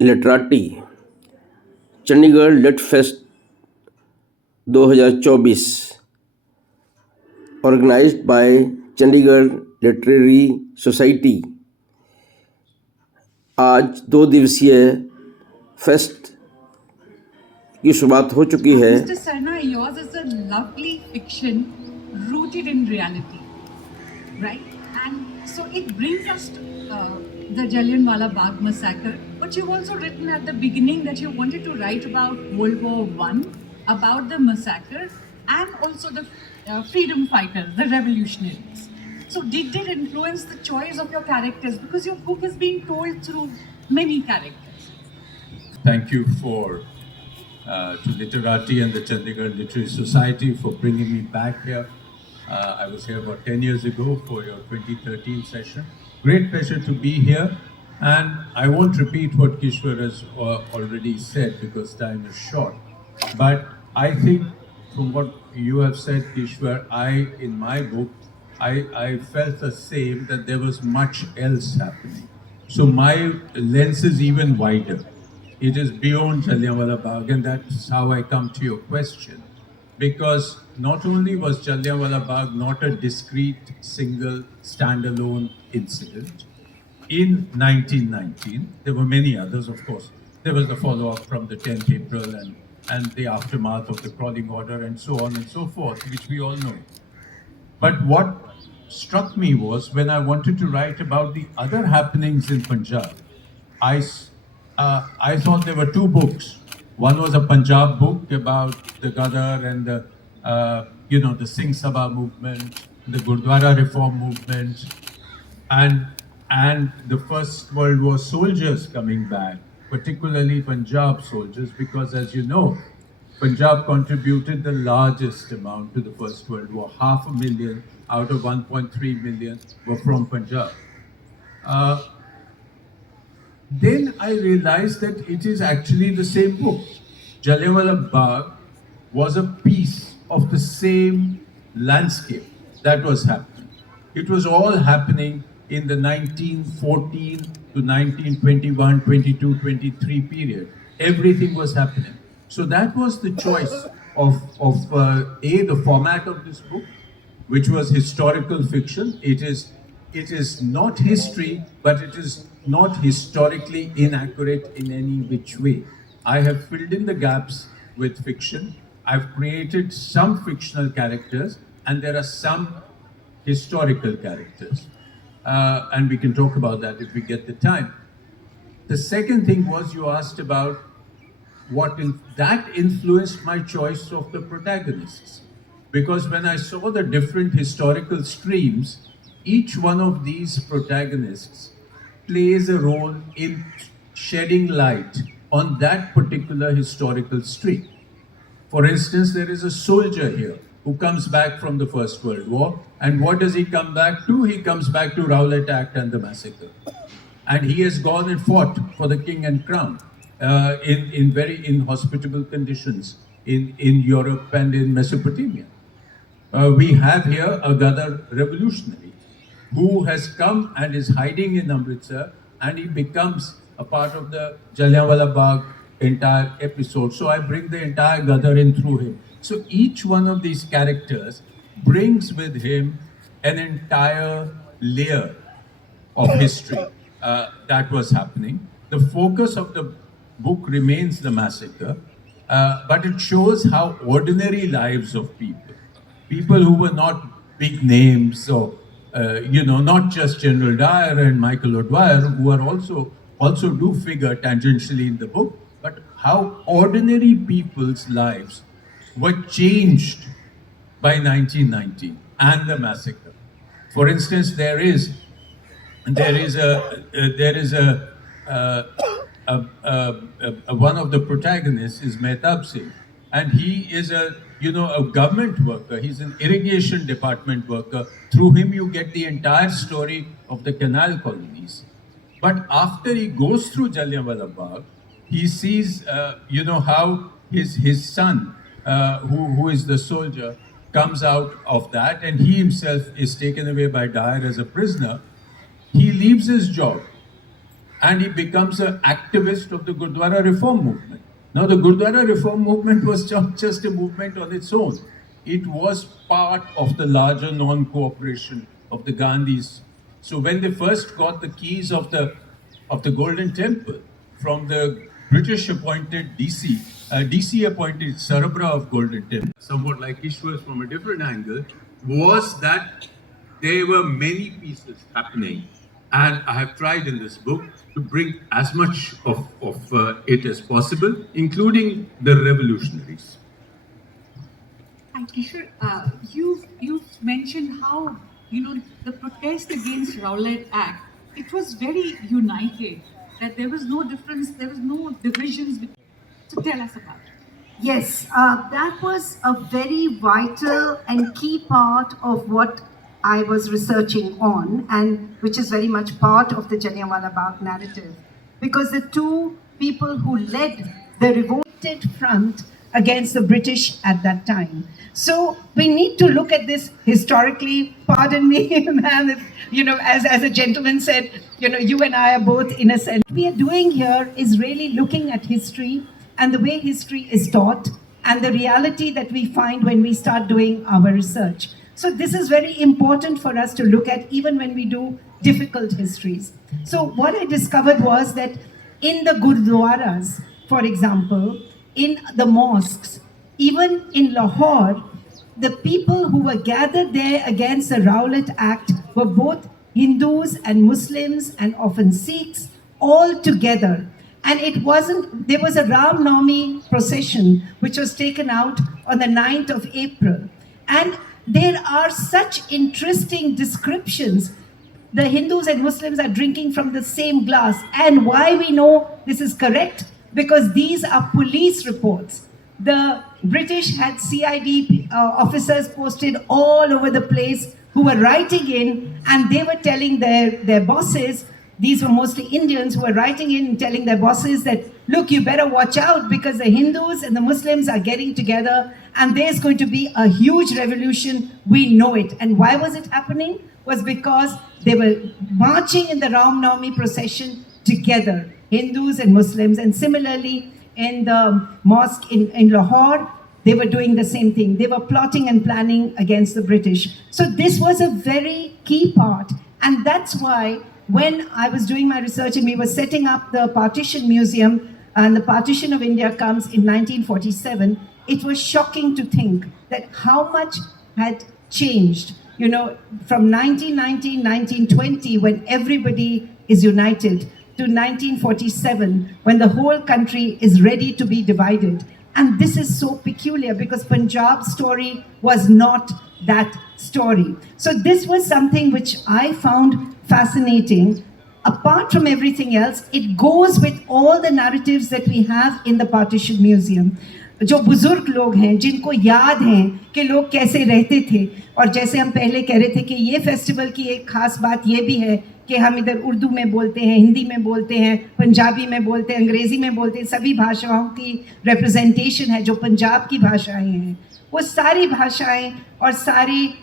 Literati Chandigarh Lit Fest 2024 organized by Chandigarh Literary Society आज 2 दिवसीय fest की शुरुआत हो चुकी है। Mr. Sarna, yours is a lovely fiction rooted in reality, right? And so it brings us to the Jallianwala Bagh massacre. But you've also written at the beginning that you wanted to write about World War I, about the massacre, and also the freedom fighters, the revolutionaries. So did it influence the choice of your characters? Because your book is being told through many characters. Thank you to Literati and the Chandigarh Literary Society for bringing me back here. I was here about 10 years ago for your 2013 session. Great pleasure to be here. And I won't repeat what Kishwar has already said because time is short. But I think from what you have said, Kishwar, in my book, I felt the same, that there was much else happening. So my lens is even wider. It is beyond Jallianwala Bagh, and that's how I come to your question. Because not only was Jallianwala Bagh not a discrete, single, standalone incident, in 1919, there were many others, of course. There was the follow-up from the 10th April and the aftermath of the crawling order and so on and so forth, which we all know. But what struck me was when I wanted to write about the other happenings in Punjab, I thought there were two books. One was a Punjab book about the Gadar and the Singh Sabha movement, the Gurdwara reform movement, and the First World War soldiers coming back, particularly Punjab soldiers, because as you know, Punjab contributed the largest amount to the First World War. 500,000 out of 1.3 million were from Punjab. Then I realized that it is actually the same book. Jallianwala Bagh was a piece of the same landscape that was happening. It was all happening in the 1914 to 1921, 22, 23 period. Everything was happening. So that was the choice of the format of this book, which was historical fiction. It is not history, but it is not historically inaccurate in any which way. I have filled in the gaps with fiction. I've created some fictional characters, and there are some historical characters. And we can talk about that if we get the time. The second thing was you asked about that influenced my choice of the protagonists. Because when I saw the different historical streams, each one of these protagonists plays a role in shedding light on that particular historical stream. For instance, there is a soldier here who comes back from the First World War, and what does he come back to? He comes back to Rowlatt Act and the massacre. And he has gone and fought for the king and crown in very inhospitable conditions in Europe and in Mesopotamia. We have here a Gadar revolutionary who has come and is hiding in Amritsar, and he becomes a part of the Jallianwala Bagh entire episode. So I bring the entire Gadar in through him. So each one of these characters brings with him an entire layer of history that was happening. The focus of the book remains the massacre, but it shows how ordinary lives of people who were not big names, or not just General Dyer and Michael O'Dwyer, who are also do figure tangentially in the book, but how ordinary people's lives were changed by 1919 and the massacre. For instance, there is one of the protagonists is Mehtab Singh, and he is a government worker. He's an irrigation department worker. Through him, you get the entire story of the canal colonies. But after he goes through Jallianwala Bagh, he sees how his son, who is the soldier, comes out of that, and he himself is taken away by Dyer as a prisoner. He leaves his job and he becomes an activist of the Gurdwara reform movement. Now, the Gurdwara reform movement was not just a movement on its own. It was part of the larger non-cooperation of the Gandhis. So when they first got the keys of the Golden Temple from the British appointed DC appointed Cerebra of Golden Temple, somewhat like Ishwar's from a different angle, was that there were many pieces happening. And I have tried in this book to bring as much of it as possible, including the revolutionaries. And Kishore, you've mentioned how the protest against Rowlatt Act, it was very united. That there was no difference, there was no divisions. So tell us about it. Yes, that was a very vital and key part of what I was researching on, and which is very much part of the Jallianwala Bagh narrative, because the two people who led the revolted front against the British at that time. So we need to look at this historically. Pardon me, ma'am, if, as a gentleman said, you and I are both innocent. What we are doing here is really looking at history and the way history is taught and the reality that we find when we start doing our research. So this is very important for us to look at even when we do difficult histories. So what I discovered was that in the Gurdwaras, for example, in the mosques, even in Lahore, the people who were gathered there against the Rowlatt Act were both Hindus and Muslims and often Sikhs all together. And there was a Ram Navami procession which was taken out on the 9th of April. And there are such interesting descriptions. The Hindus and Muslims are drinking from the same glass. And why we know this is correct? Because these are police reports. The British had CID officers posted all over the place who were writing in, and they were telling their bosses, these were mostly Indians who were writing in and telling their bosses that, look, you better watch out because the Hindus and the Muslims are getting together and there's going to be a huge revolution. We know it. And why was it happening? Was because they were marching in the Ram Navami procession together, Hindus and Muslims. And similarly, in the mosque in Lahore, they were doing the same thing. They were plotting and planning against the British. So this was a very key part. And that's why when I was doing my research and we were setting up the Partition Museum, and the Partition of India comes in 1947, it was shocking to think that how much had changed. From 1919, 1920, when everybody is united, to 1947, when the whole country is ready to be divided. And this is so peculiar because Punjab's story was not that story. So this was something which I found fascinating. Apart from everything else, it goes with all the narratives that we have in the Partition Museum. जो बुजुर्ग लोग हैं जिनको याद हैं कि लोग कैसे रहते थे, और जैसे हम पहले कह रहे थे कि ये फेस्टिवल की एक खास बात ये भी है कि हम इधर उर्दू में बोलते हैं, हिंदी में बोलते हैं, पंजाबी में बोलते हैं, अंग्रेज़ी में बोलते हैं, सभी भाषाओं की रिप्रेजेंटेशन है जो पंजाब की भाषाएं हैं। वो सारी भाषाएं और सारी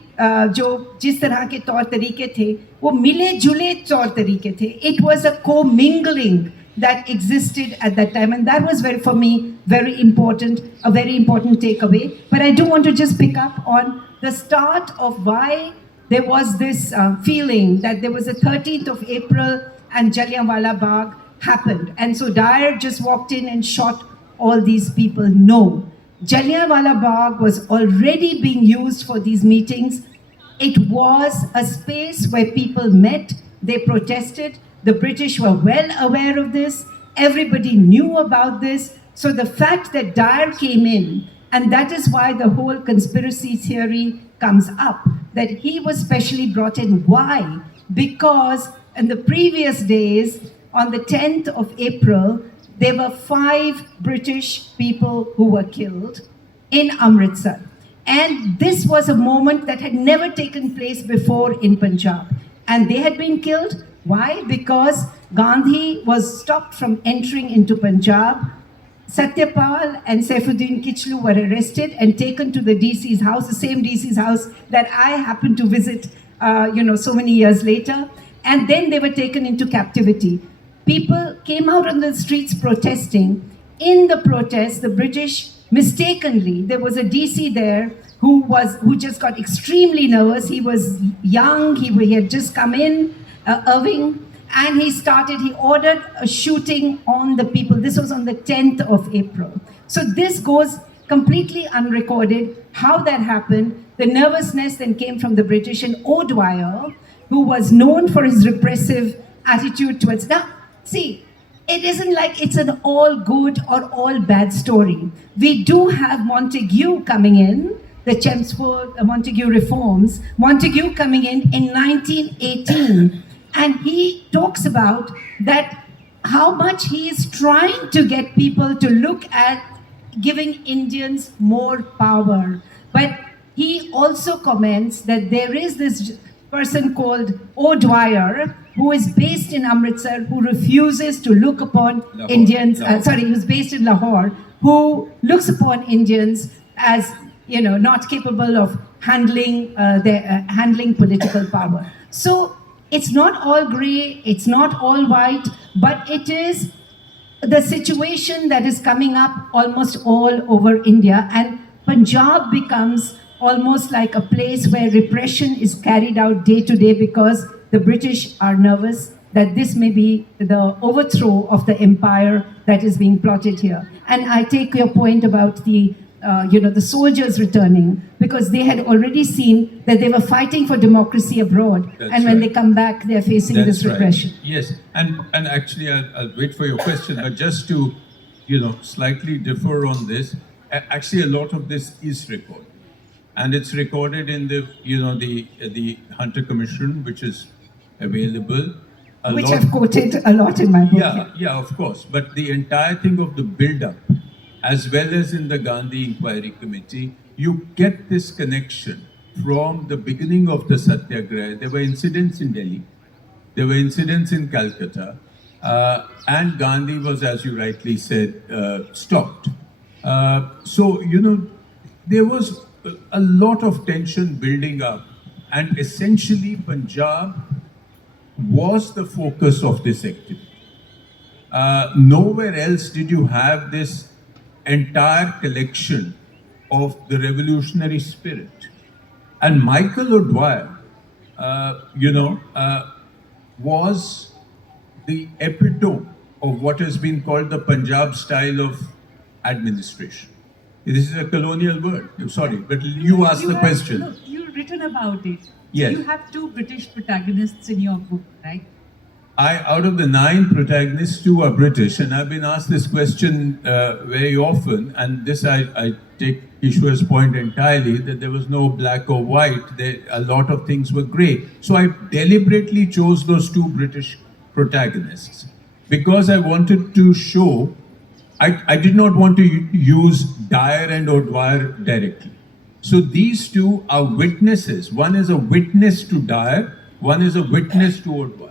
जो जिस तरह के तौर तरीके थे वो मिले जुले तौर तरीके थे. It was a co-mingling that existed at that time, and that was for me very important, a very important takeaway. But I do want to just pick up on the start of why there was this feeling that there was a 13th of April and Jallianwala Bagh happened, and so Dyer just walked in and shot all these people. No, Jallianwala Bagh was already being used for these meetings. It was a space where people met, they protested. The British were well aware of this. Everybody knew about this. So the fact that Dyer came in, and that is why the whole conspiracy theory comes up, that he was specially brought in. Why? Because in the previous days, on the 10th of April, there were 5 British people who were killed in Amritsar. And this was a moment that had never taken place before in Punjab. And they had been killed. Why? Because Gandhi was stopped from entering into Punjab. Satyapal and Saifuddin Kichlu were arrested and taken to the DC's house, the same DC's house that I happened to visit, so many years later. And then they were taken into captivity. people came out on the streets protesting. In the protest, the British mistakenly, there was a DC there who just got extremely nervous. He was young, he had just come in, Irving, and he ordered a shooting on the people. This was on the 10th of April. So this goes completely unrecorded, how that happened. The nervousness then came from the British, and O'Dwyer, who was known for his repressive attitude towards. Now, see, it isn't like it's an all good or all bad story. We do have Montague coming in, the Chelmsford Montague reforms, Montague coming in 1918, and he talks about that how much he is trying to get people to look at giving Indians more power. But he also comments that there is this person called O'Dwyer, who is based in Amritsar, who refuses to look upon Indians, he was based in Lahore, who looks upon Indians as, not capable of handling handling political power. So it's not all gray, it's not all white, but it is the situation that is coming up almost all over India, and Punjab becomes almost like a place where repression is carried out day to day because the British are nervous that this may be the overthrow of the empire that is being plotted here. And I take your point about the soldiers returning, because they had already seen that they were fighting for democracy abroad. That's and when right. they come back, they're facing this repression. Right. Yes, and actually, I'll wait for your question, but just to, slightly differ on this, actually, a lot of this is recorded. And it's recorded in the Hunter Commission, which is available. Which I've quoted a lot in my book. Yeah, of course. But the entire thing of the build-up, as well as in the Gandhi Inquiry Committee, you get this connection from the beginning of the Satyagraha. There were incidents in Delhi, there were incidents in Calcutta, and Gandhi was, as you rightly said, stopped. So, there was a lot of tension building up, and essentially Punjab was the focus of this activity. Nowhere else did you have this entire collection of the revolutionary spirit. And Michael O'Dwyer, was the epitome of what has been called the Punjab style of administration. This is a colonial word. I'm sorry, but you asked the question. No, you've written about it. Yes. You have 2 British protagonists in your book, right? Out of the 9 protagonists, 2 are British, and I've been asked this question very often, and this I take Ishwar's point entirely, that there was no black or white, a lot of things were grey. So I deliberately chose those 2 British protagonists, because I wanted to show, I did not want to use Dyer and O'Dwyer directly. So these 2 are witnesses. One is a witness to Dyer, one is a witness to O'Dwyer.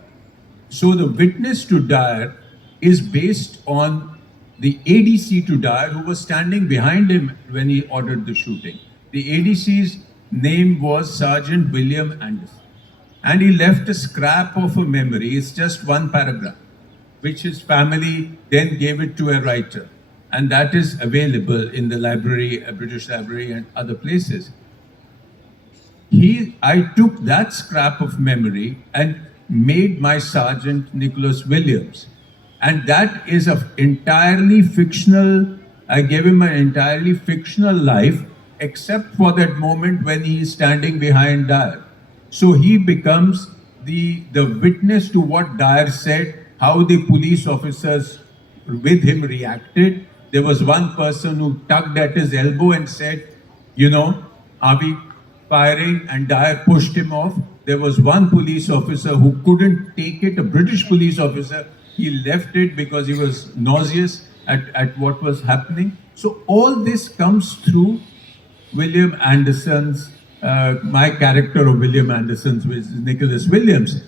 So the witness to Dyer is based on the ADC to Dyer, who was standing behind him when he ordered the shooting. The ADC's name was Sergeant William Anderson. And he left a scrap of a memory. It's just 1 paragraph, which his family then gave it to a writer. And that is available in the library, a British library, and other places. I took that scrap of memory and made my Sergeant Nicholas Williams. And that is entirely fictional. I gave him an entirely fictional life, except for that moment when he is standing behind Dyer. So he becomes the witness to what Dyer said, how the police officers with him reacted. There was one person who tugged at his elbow and said, are we firing? And Dyer pushed him off. There was one police officer who couldn't take it, a British police officer. He left it because he was nauseous at what was happening. So all this comes through William Anderson's, my character of William Anderson's, which is Nicholas Williams.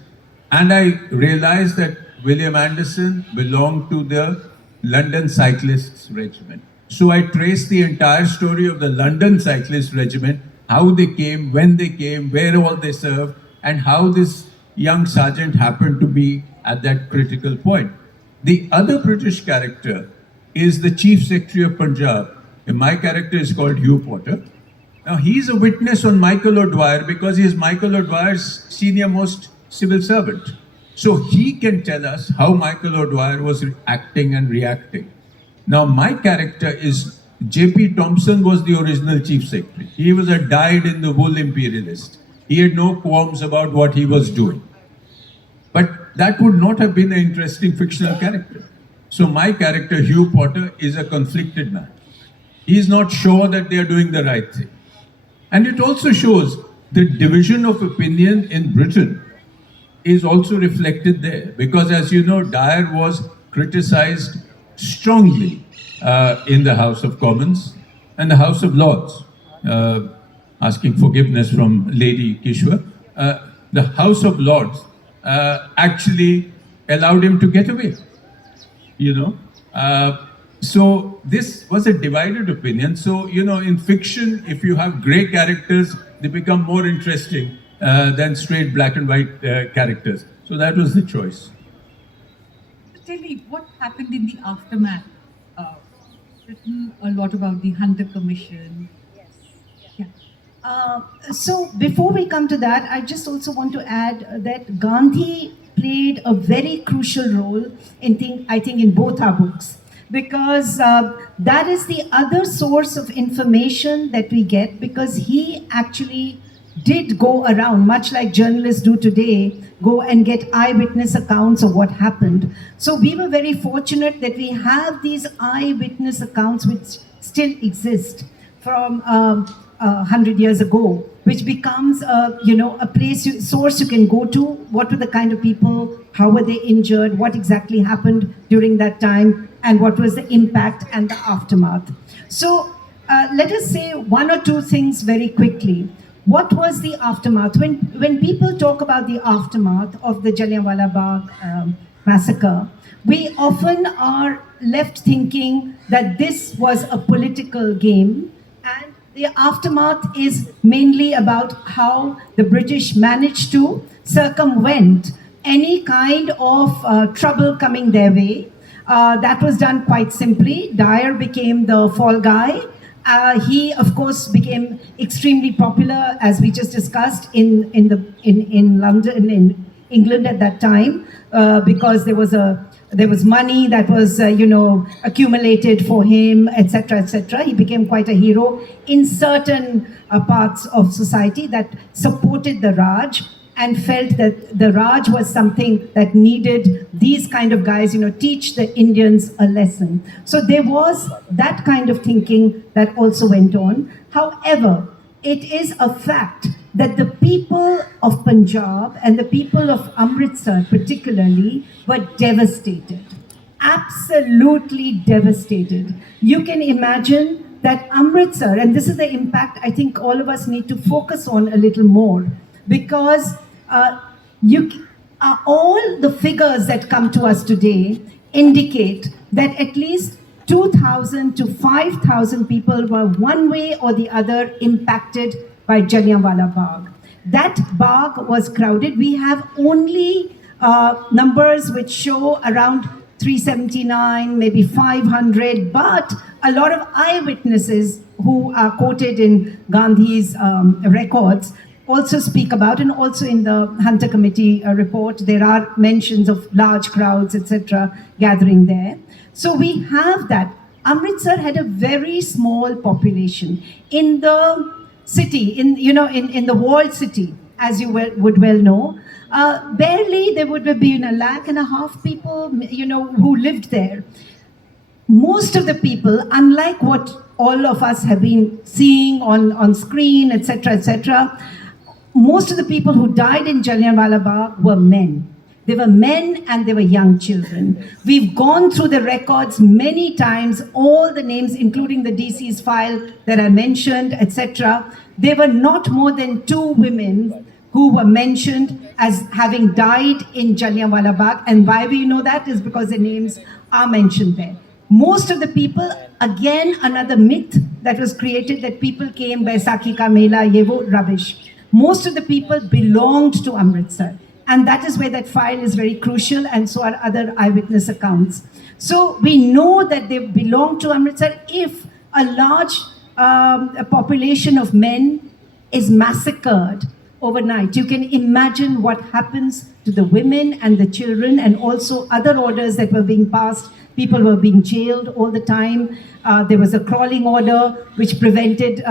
And I realized that William Anderson belonged to the London Cyclists Regiment. So I traced the entire story of the London Cyclist Regiment, how they came, when they came, where all they served, and how this young sergeant happened to be at that critical point. The other British character is the Chief Secretary of Punjab. And my character is called Hugh Potter. Now, he's a witness on Michael O'Dwyer because he is Michael O'Dwyer's senior most civil servant. So he can tell us how Michael O'Dwyer was acting and reacting. Now, my character is J.P. Thompson was the original Chief Secretary. He was a dyed-in-the-wool imperialist. He had no qualms about what he was doing. But that would not have been an interesting fictional character. So my character, Hugh Potter, is a conflicted man. He's not sure that they are doing the right thing. And it also shows the division of opinion in Britain is also reflected there. Because as you know, Dyer was criticized strongly in the House of Commons and the House of Lords, asking forgiveness from Lady Kishwa. The House of Lords actually allowed him to get away, you know. So this was a divided opinion. So, you know, in fiction, if you have grey characters, they become more interesting than straight black and white characters. So that was the choice. Tell me, what happened in the aftermath? Written a lot about the Hunter Commission. Yeah. So before we come to that, I just also want to add that Gandhi played a very crucial role I think in both our books, because that is the other source of information that we get, because he actually did go around, much like journalists do today, go and get eyewitness accounts of what happened. So we were very fortunate that we have these eyewitness accounts which still exist from 100 years ago, which becomes a source you can go to. What were the kind of people, how were they injured, what exactly happened during that time, and what was the impact and the aftermath. So let us say one or two things very quickly. What was the aftermath? When people talk about the aftermath of the Jallianwala Bagh massacre, we often are left thinking that this was a political game, and the aftermath is mainly about how the British managed to circumvent any kind of trouble coming their way. That was done quite simply. Dyer became the fall guy. He, of course, became extremely popular, as we just discussed, in London, in England at that time, because there was money that was accumulated for him, etc., etc. He became quite a hero in certain parts of society that supported the Raj and felt that the Raj was something that needed these kind of guys, teach the Indians a lesson. So there was that kind of thinking that also went on. However, it is a fact that the people of Punjab and the people of Amritsar particularly were devastated, absolutely devastated. You can imagine that Amritsar, and this is the impact I think all of us need to focus on a little more, because all the figures that come to us today indicate that at least 2,000 to 5,000 people were one way or the other impacted by Jallianwala Bagh. That Bagh was crowded. We have only numbers which show around 379, maybe 500, but a lot of eyewitnesses who are quoted in Gandhi's records also speak about, and also in the Hunter Committee report, there are mentions of large crowds, etc., gathering there. So we have that. Amritsar had a very small population. In the city, in the walled city, as you would well know, barely there would have been 1.5 lakh people, who lived there. Most of the people, unlike what all of us have been seeing on screen, etc., etc., most of the people who died in Jallianwala Bagh were men. They were men and they were young children. We've gone through the records many times, all the names, including the DC's file that I mentioned, etc. There were not more than 2 women who were mentioned as having died in Jallianwala Bagh. And why we know that is because their names are mentioned there. Most of the people, again, another myth that was created, that people came, Baisakhi ka Mela, ye wo, rubbish. Most of the people belonged to Amritsar. And that is where that file is very crucial, and so are other eyewitness accounts. So we know that they belong to Amritsar if a large a population of men is massacred overnight. You can imagine what happens to the women and the children, and also other orders that were being passed. People were being jailed all the time. There was a crawling order which prevented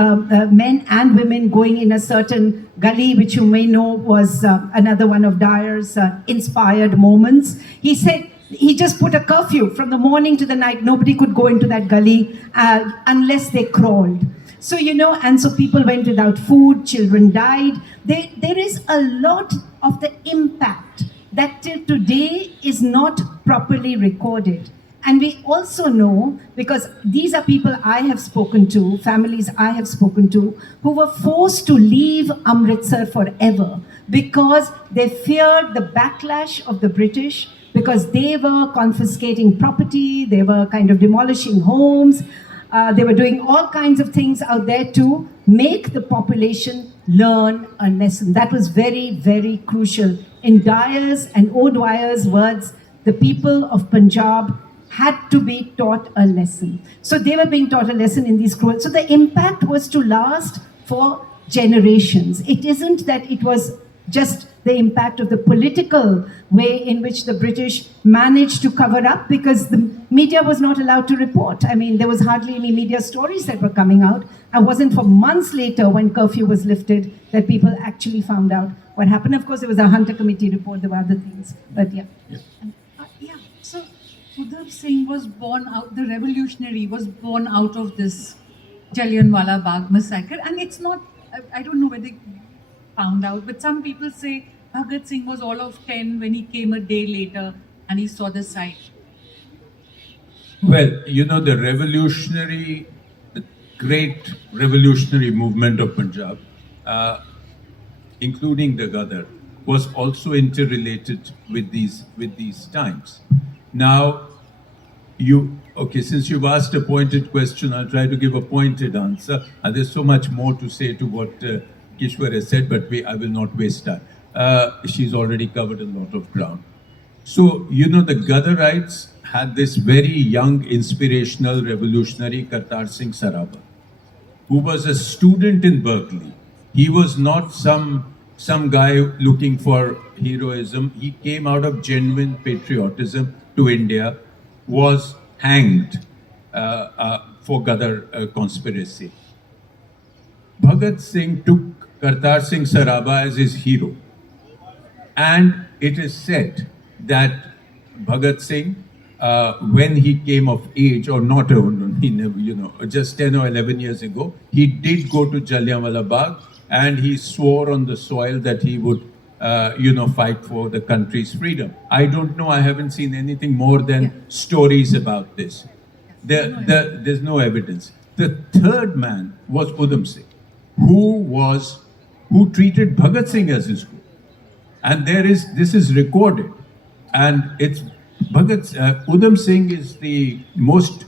men and women going in a certain gully, which you may know was another one of Dyer's inspired moments. He said he just put a curfew from the morning to the night. Nobody could go into that gully unless they crawled. So, and so people went without food, children died. There is a lot of the impact that till today is not properly recorded. And we also know, because these are people I have spoken to, families I have spoken to, who were forced to leave Amritsar forever because they feared the backlash of the British, because they were confiscating property, they were kind of demolishing homes, they were doing all kinds of things out there to make the population learn a lesson. That was very, very crucial. In Dyer's and O'Dwyer's words, the people of Punjab had to be taught a lesson. So they were being taught a lesson in these cruel. So the impact was to last for generations. It isn't that it was just the impact of the political way in which the British managed to cover up, because the media was not allowed to report. I mean, there was hardly any media stories that were coming out. It wasn't for months later, when curfew was lifted, that people actually found out what happened. Of course, there was a Hunter Committee report, there were other things, but yeah. So Udham Singh was born out, the revolutionary was born out of this Jallianwala Bagh massacre. And it's not, I don't know whether they found out, but some people say Bhagat Singh was all of 10 when he came a day later and he saw the site. Well, the great revolutionary movement of Punjab, including the Ghadar, was also interrelated with these times. Now, since you've asked a pointed question, I'll try to give a pointed answer. And there's so much more to say to what Kishwar has said, but I will not waste time. She's already covered a lot of ground. So, the Ghadarites had this very young, inspirational revolutionary, Kartar Singh Saraba, who was a student in Berkeley. He was not some guy looking for heroism. He came out of genuine patriotism to India, was hanged for Ghadar conspiracy. Bhagat Singh took Kartar Singh Saraba as his hero. And it is said that Bhagat Singh, when he came of age, or not, he never, just 10 or 11 years ago, he did go to Jallianwala Bagh, and he swore on the soil that he would, fight for the country's freedom. I don't know, I haven't seen anything more than stories about this. There's no evidence. The third man was Udham Singh, who treated Bhagat Singh as his guru. And this is recorded. And it's Udham Singh is the most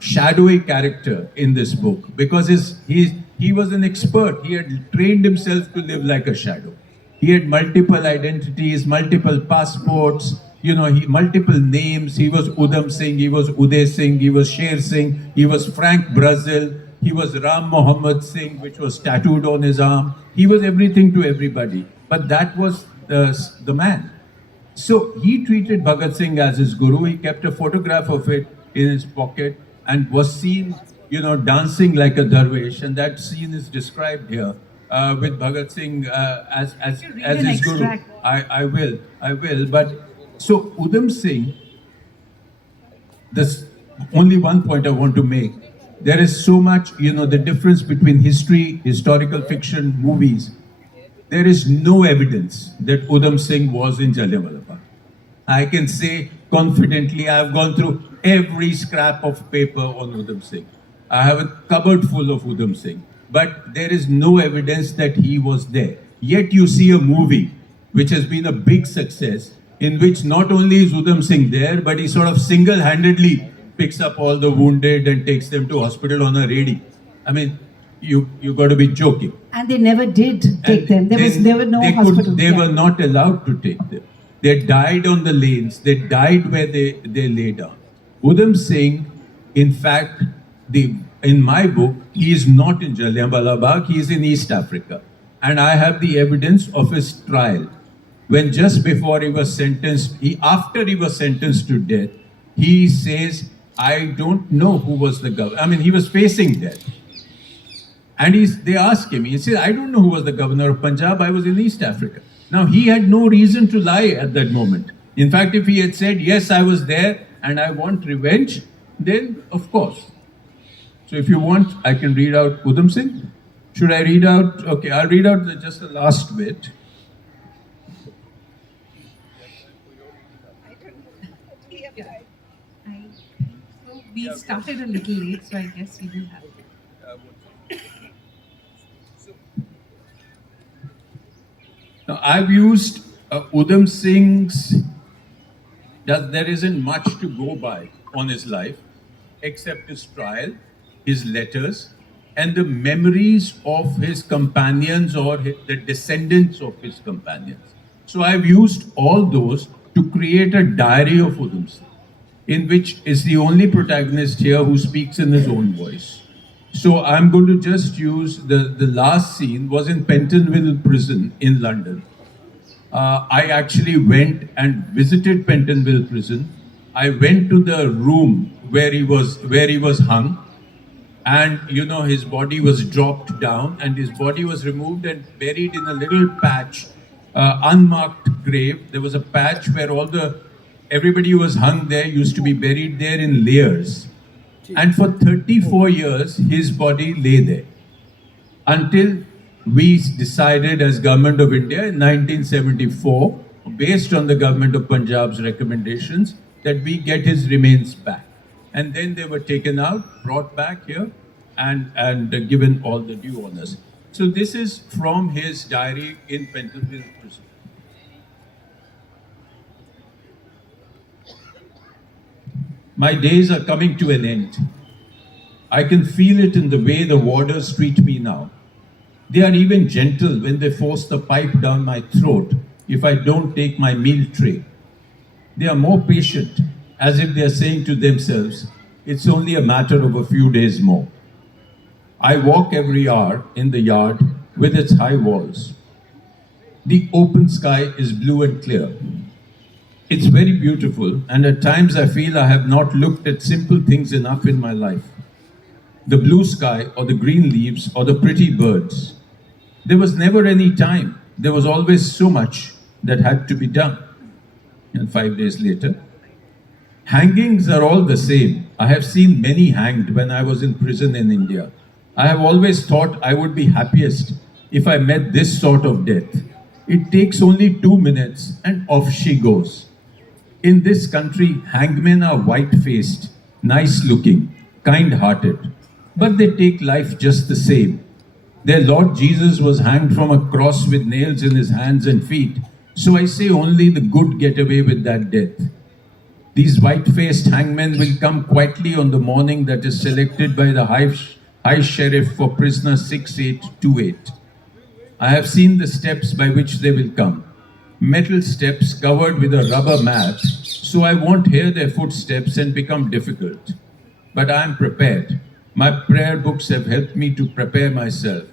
shadowy character in this book, because he was an expert. He had trained himself to live like a shadow. He had multiple identities, multiple passports, multiple names. He was Udham Singh, he was Uday Singh, he was Sher Singh, he was Frank Brazil, he was Ram Mohammed Singh, which was tattooed on his arm. He was everything to everybody. But that was the man. So he treated Bhagat Singh as his guru. He kept a photograph of it in his pocket and was seen, dancing like a darwish. And that scene is described here with Bhagat Singh as his guru. I will. But so Udham Singh, there's only one point I want to make. There is so much, the difference between history, historical fiction, movies. There is no evidence that Udham Singh was in Jallianwala Bagh. I can say confidently, I have gone through every scrap of paper on Udham Singh. I have a cupboard full of Udham Singh. But there is no evidence that he was there. Yet you see a movie which has been a big success, in which not only is Udham Singh there, but he sort of single-handedly picks up all the wounded and takes them to hospital on a redi. I mean, you got to be joking. And they never did take them. There were no they hospitals. They were not allowed to take them. They died on the lanes. They died where they lay down. Udham Singh, in fact, in my book, he is not in Jallianwala Bagh. He is in East Africa, and I have the evidence of his trial. When just before he was sentenced, after he was sentenced to death, he says, "I don't know who was the governor." I mean, he was facing death. And they asked him, he said, "I don't know who was the governor of Punjab, I was in East Africa." Now, he had no reason to lie at that moment. In fact, if he had said, "Yes, I was there and I want revenge," then of course. So if you want, I can read out Udham Singh. Should I read out? Okay, I'll read out just the last bit. So we started a little late, so I guess we will have to. Now, I've used Udham Singh's, there isn't much to go by on his life, except his trial, his letters, and the memories of his companions or the descendants of his companions. So I've used all those to create a diary of Udham Singh, in which is the only protagonist here who speaks in his own voice. So I'm going to just use the last scene was in Pentonville Prison in London. I actually went and visited Pentonville Prison. I went to the room where he was hung, and his body was dropped down, and his body was removed and buried in a little patch, unmarked grave. There was a patch where everybody who was hung there used to be buried there in layers. And for 34 years, his body lay there until we decided as Government of India in 1974, based on the Government of Punjab's recommendations, that we get his remains back. And then they were taken out, brought back here, and given all the due honors. So this is from his diary in Pentonville Prison. My days are coming to an end. I can feel it in the way the warders treat me now. They are even gentle when they force the pipe down my throat if I don't take my meal tray. They are more patient, as if they are saying to themselves, "It's only a matter of a few days more." I walk every hour in the yard with its high walls. The open sky is blue and clear. It's very beautiful, and at times I feel I have not looked at simple things enough in my life. The blue sky, or the green leaves, or the pretty birds. There was never any time. There was always so much that had to be done. And 5 days later, hangings are all the same. I have seen many hanged when I was in prison in India. I have always thought I would be happiest if I met this sort of death. It takes only 2 minutes and off she goes. In this country, hangmen are white-faced, nice-looking, kind-hearted, but they take life just the same. Their Lord Jesus was hanged from a cross with nails in his hands and feet, so I say only the good get away with that death. These white-faced hangmen will come quietly on the morning that is selected by the High Sheriff for prisoner 6828. I have seen the steps by which they will come. Metal steps covered with a rubber mat, so I won't hear their footsteps and become difficult. But I am prepared. My prayer books have helped me to prepare myself.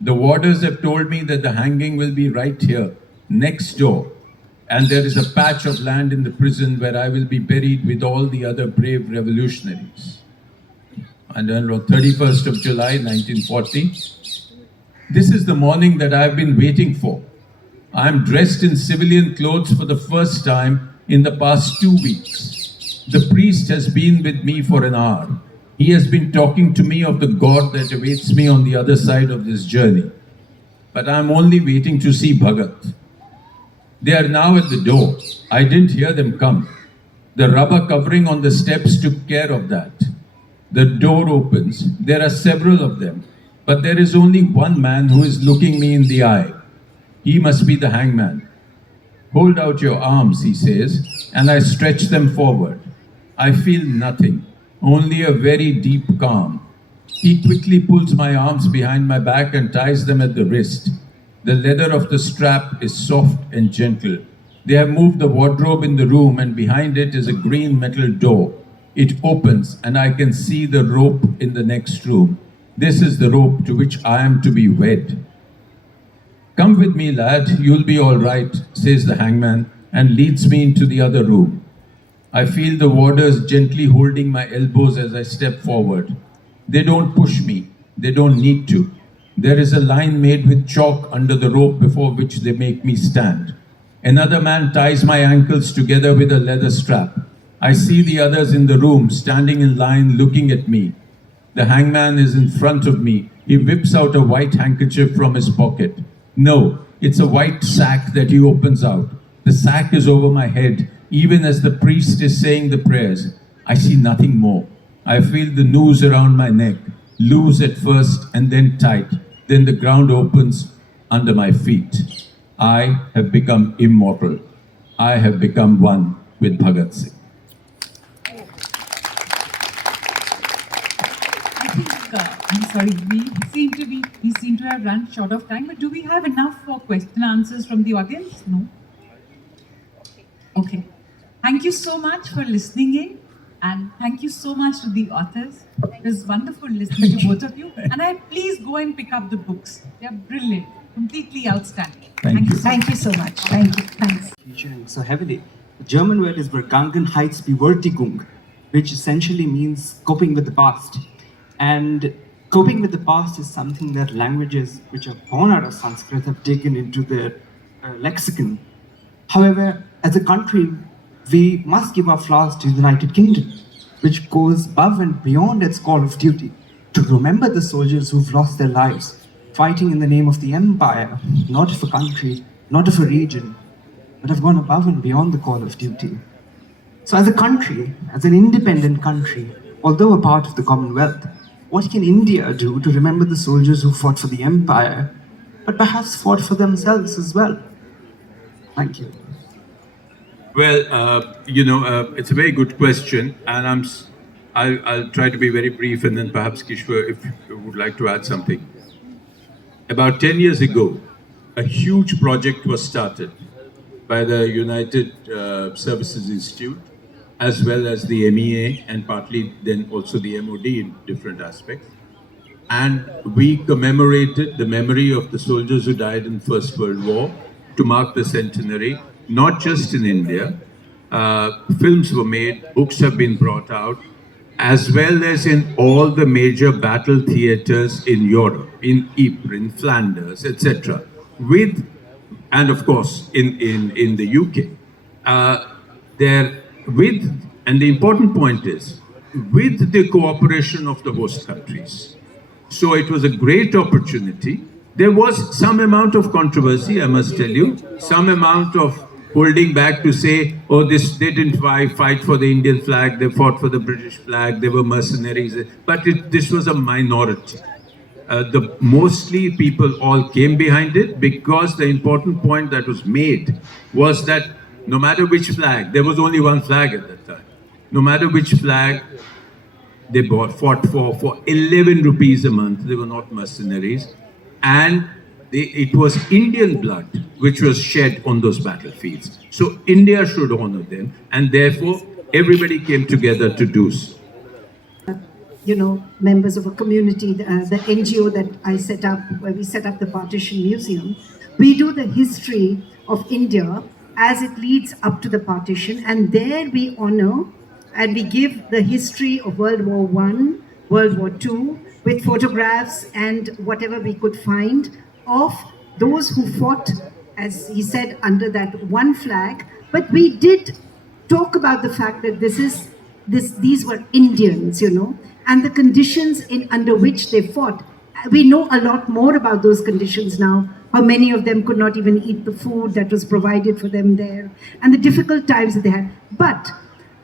The warders have told me that the hanging will be right here, next door, and there is a patch of land in the prison where I will be buried with all the other brave revolutionaries. And then on 31st of July, 1940, this is the morning that I have been waiting for. I am dressed in civilian clothes for the first time in the past 2 weeks. The priest has been with me for an hour. He has been talking to me of the God that awaits me on the other side of this journey. But I am only waiting to see Bhagat. They are now at the door. I didn't hear them come. The rubber covering on the steps took care of that. The door opens. There are several of them, but there is only one man who is looking me in the eye. He must be the hangman. Hold out your arms, he says, and I stretch them forward. I feel nothing, only a very deep calm. He quickly pulls my arms behind my back and ties them at the wrist. The leather of the strap is soft and gentle. They have moved the wardrobe in the room, and behind it is a green metal door. It opens, and I can see the rope in the next room. This is the rope to which I am to be wed. Come with me, lad, you'll be all right, says the hangman, and leads me into the other room. I feel the warders gently holding my elbows as I step forward. They don't push me, they don't need to. There is a line made with chalk under the rope before which they make me stand. Another man ties my ankles together with a leather strap. I see the others in the room standing in line looking at me. The hangman is in front of me. He whips out a white handkerchief from his pocket. No, it's a white sack that he opens out. The sack is over my head, even as the priest is saying the prayers. I see nothing more. I feel the noose around my neck, loose at first and then tight. Then the ground opens under my feet. I have become immortal. I have become one with Bhagat Singh. I think, I'm sorry, we seem to have run short of time, but do we have enough for question and answers from the audience? No? Okay. Thank you so much for listening in, and thank you so much to the authors. It was wonderful listening to both of you, and please go and pick up the books. They are brilliant, completely outstanding. Thank you. Thank you so much. Thank you. Thanks. Featuring so heavily. The German word is Vergangenheitsbewältigung, which essentially means coping with the past. And coping with the past is something that languages which are born out of Sanskrit have taken into their lexicon. However, as a country, we must give our flowers to the United Kingdom, which goes above and beyond its call of duty to remember the soldiers who've lost their lives fighting in the name of the empire, not of a country, not of a region, but have gone above and beyond the call of duty. So as a country, as an independent country, although a part of the Commonwealth, what can India do to remember the soldiers who fought for the empire, but perhaps fought for themselves as well? Thank you. Well, it's a very good question, and I'll try to be very brief, and then perhaps Kishore, if you would like to add something. About 10 years ago, a huge project was started by the United Services Institute, as well as the MEA, and partly then also the MOD in different aspects. And we commemorated the memory of the soldiers who died in First World War to mark the centenary, not just in India. Films were made, books have been brought out, as well as in all the major battle theaters in Europe, in Ypres, in Flanders, etc. And of course, in the UK. And the important point is, with the cooperation of the host countries. So it was a great opportunity. There was some amount of controversy, I must tell you, some amount of holding back to say, oh, they didn't fight for the Indian flag, they fought for the British flag, they were mercenaries. But this was a minority. Mostly people all came behind it, because the important point that was made was that no matter which flag, there was only one flag at that time. No matter which flag they fought for 11 rupees a month, they were not mercenaries. And it was Indian blood which was shed on those battlefields. So India should honor them, and therefore everybody came together to do so. Members of a community, the NGO that I set up, where we set up the Partition Museum, we do the history of India as it leads up to the partition, and there we honor and we give the history of World War I, World War II, with photographs and whatever we could find of those who fought, as he said, under that one flag. But we did talk about the fact that these were Indians, and the conditions under which they fought. We know a lot more about those conditions now, how many of them could not even eat the food that was provided for them there, and the difficult times that they had. But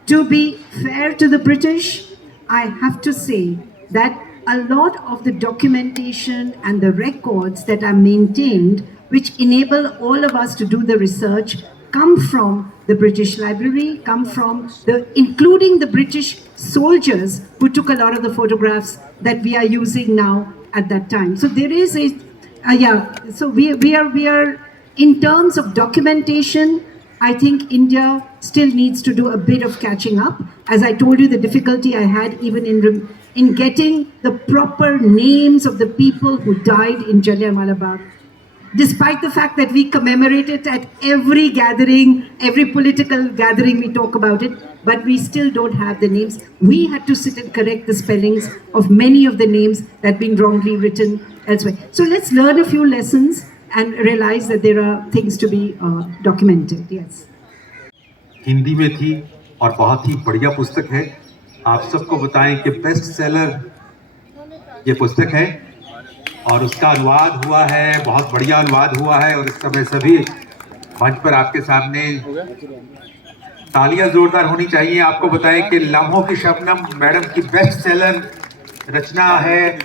to be fair to the British, I have to say that a lot of the documentation and the records that are maintained, which enable all of us to do the research, come from the British Library, come from including the British soldiers who took a lot of the photographs that we are using now at that time. So there is so we are in terms of documentation, I think India still needs to do a bit of catching up. As I told you, the difficulty I had even in getting the proper names of the people who died in Jallianwala Bagh, despite the fact that we commemorate it at every gathering, every political gathering we talk about it, but we still don't have the names. We had to sit and correct the spellings of many of the names that have been wrongly written elsewhere. So let's learn a few lessons and realize that there are things to be documented. Yes. Hindi में थी और बहुत ही बढ़िया पुस्तक है। आप सबको बताएं कि बेस्ट सेलर ये पुस्तक है और उसका अनुवाद हुआ है, बहुत बढ़िया अनुवाद हुआ है। और इस समय सभी मंच पर आपके सामने तालियां जोरदार होनी चाहिए। आपको बताएं कि लम्हों की शबनम मैडम की बेस्ट सेलर रचना है,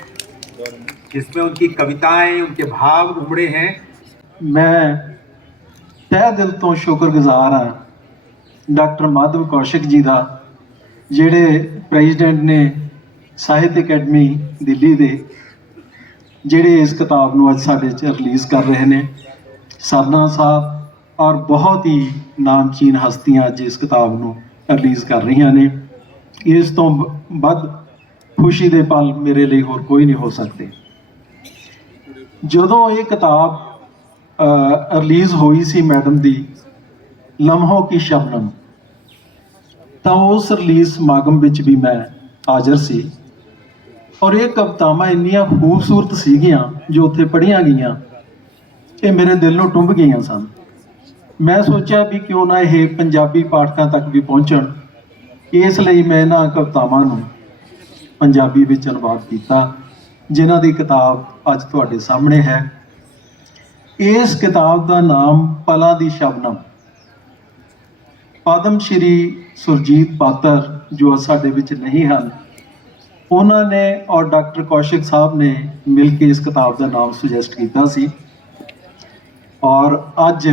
जिसमें उनकी कविताएं, उनके भाव उमड़े हैं। मैं तह दिल तो शुक्रगुजार हाँ डॉक्टर माधव कौशिक जी का, ਜਿਹੜੇ ਪ੍ਰੈਜ਼ੀਡੈਂਟ ਨੇ ਸਾਹਿਤ ਅਕੈਡਮੀ ਦਿੱਲੀ ਦੇ, ਜਿਹੜੇ ਇਸ ਕਿਤਾਬ ਨੂੰ ਅੱਜ ਸਾਡੇ 'ਚ ਰਿਲੀਜ਼ ਕਰ ਰਹੇ ਨੇ। ਸਰਨਾ ਸਾਹਿਬ ਔਰ ਬਹੁਤ ਹੀ ਨਾਮਚੀਨ ਹਸਤੀਆਂ ਅੱਜ ਇਸ ਕਿਤਾਬ ਨੂੰ ਰਿਲੀਜ਼ ਕਰ ਰਹੀਆਂ ਨੇ। ਇਸ ਤੋਂ ਵੱਧ ਖੁਸ਼ੀ ਦੇ ਪਲ ਮੇਰੇ ਲਈ ਹੋਰ ਕੋਈ ਨਹੀਂ ਹੋ ਸਕਦੇ। ਜਦੋਂ ਇਹ ਕਿਤਾਬ ਰਿਲੀਜ਼ ਹੋਈ ਸੀ ਮੈਡਮ ਦੀ ਲਮਹੋਂ ਕੀ ਸ਼ਬਨਮ, ਤਾਂ ਉਸ ਰਿਲੀਜ਼ ਸਮਾਗਮ ਵਿੱਚ ਵੀ ਮੈਂ ਹਾਜ਼ਰ ਸੀ। ਔਰ ਇਹ ਕਵਿਤਾਵਾਂ ਇੰਨੀਆਂ ਖੂਬਸੂਰਤ ਸੀਗੀਆਂ ਜੋ ਉੱਥੇ ਪੜ੍ਹੀਆਂ ਗਈਆਂ, ਇਹ ਮੇਰੇ ਦਿਲ ਨੂੰ ਟੁੰਬ ਗਈਆਂ ਸਨ। ਮੈਂ ਸੋਚਿਆ ਵੀ ਕਿਉਂ ਨਾ ਇਹ ਪੰਜਾਬੀ ਪਾਠਕਾਂ ਤੱਕ ਵੀ ਪਹੁੰਚਣ, ਇਸ ਲਈ ਮੈਂ ਇਹਨਾਂ ਕਵਿਤਾਵਾਂ ਨੂੰ ਪੰਜਾਬੀ ਵਿੱਚ ਅਨੁਵਾਦ ਕੀਤਾ, ਜਿਨ੍ਹਾਂ ਦੀ ਕਿਤਾਬ ਅੱਜ ਤੁਹਾਡੇ ਸਾਹਮਣੇ ਹੈ। ਇਸ ਕਿਤਾਬ ਦਾ ਨਾਮ ਪਲਾਂ ਦੀ ਸ਼ਬਨਮ। ਪਦਮ ਸ਼੍ਰੀ ਸੁਰਜੀਤ ਪਾਤਰ ਜੋ ਸਾਡੇ ਵਿੱਚ ਨਹੀਂ ਹਨ, ਉਹਨਾਂ ਨੇ ਔਰ ਡਾਕਟਰ ਕੌਸ਼ਿਕ ਸਾਹਿਬ ਨੇ ਮਿਲ ਕੇ ਇਸ ਕਿਤਾਬ ਦਾ ਨਾਮ ਸੁਜੈਸਟ ਕੀਤਾ ਸੀ। ਔਰ ਅੱਜ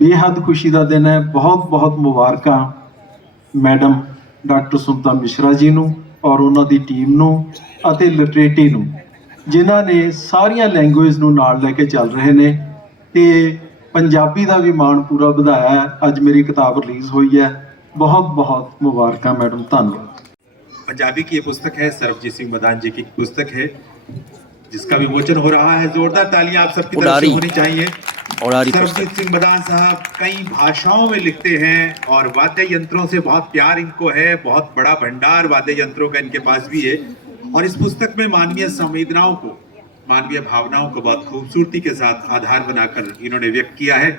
ਬੇਹੱਦ ਖੁਸ਼ੀ ਦਾ ਦਿਨ ਹੈ। ਬਹੁਤ ਬਹੁਤ ਮੁਬਾਰਕਾਂ ਮੈਡਮ ਡਾਕਟਰ ਸੁਮਤਾ ਮਿਸ਼ਰਾ ਜੀ ਨੂੰ ਔਰ ਉਹਨਾਂ ਦੀ ਟੀਮ ਨੂੰ ਅਤੇ ਲਿਟਰੇਟੀ ਨੂੰ, ਜਿਨ੍ਹਾਂ ਨੇ ਸਾਰੀਆਂ ਲੈਂਗੁਏਜ ਨੂੰ ਨਾਲ ਲੈ ਕੇ ਚੱਲ ਰਹੇ ਨੇ ਤੇ ਪੰਜਾਬੀ ਦਾ ਵੀ ਮਾਣ ਪੂਰਾ ਵਧਾਇਆ ਹੈ। ਅੱਜ ਮੇਰੀ ਕਿਤਾਬ ਰਿਲੀਜ਼ ਹੋਈ ਹੈ। बहुत बहुत मुबारक मैडम, धन्यवाद। पंजाबी की ये पुस्तक है, सरबजीत सिंह मदान जी की पुस्तक है, जिसका विमोचन हो रहा है। जोरदार तालियां आप सबकी तरफ से होनी चाहिए। सरबजीत सिंह मदान साहब कई भाषाओं में लिखते हैं और वाद्य यंत्रों से बहुत प्यार इनको है। बहुत बड़ा भंडार वाद्य यंत्रों का इनके पास भी है और इस पुस्तक में मानवीय संवेदनाओं को, मानवीय भावनाओं को बहुत खूबसूरती के साथ आधार बनाकर इन्होंने व्यक्त किया है।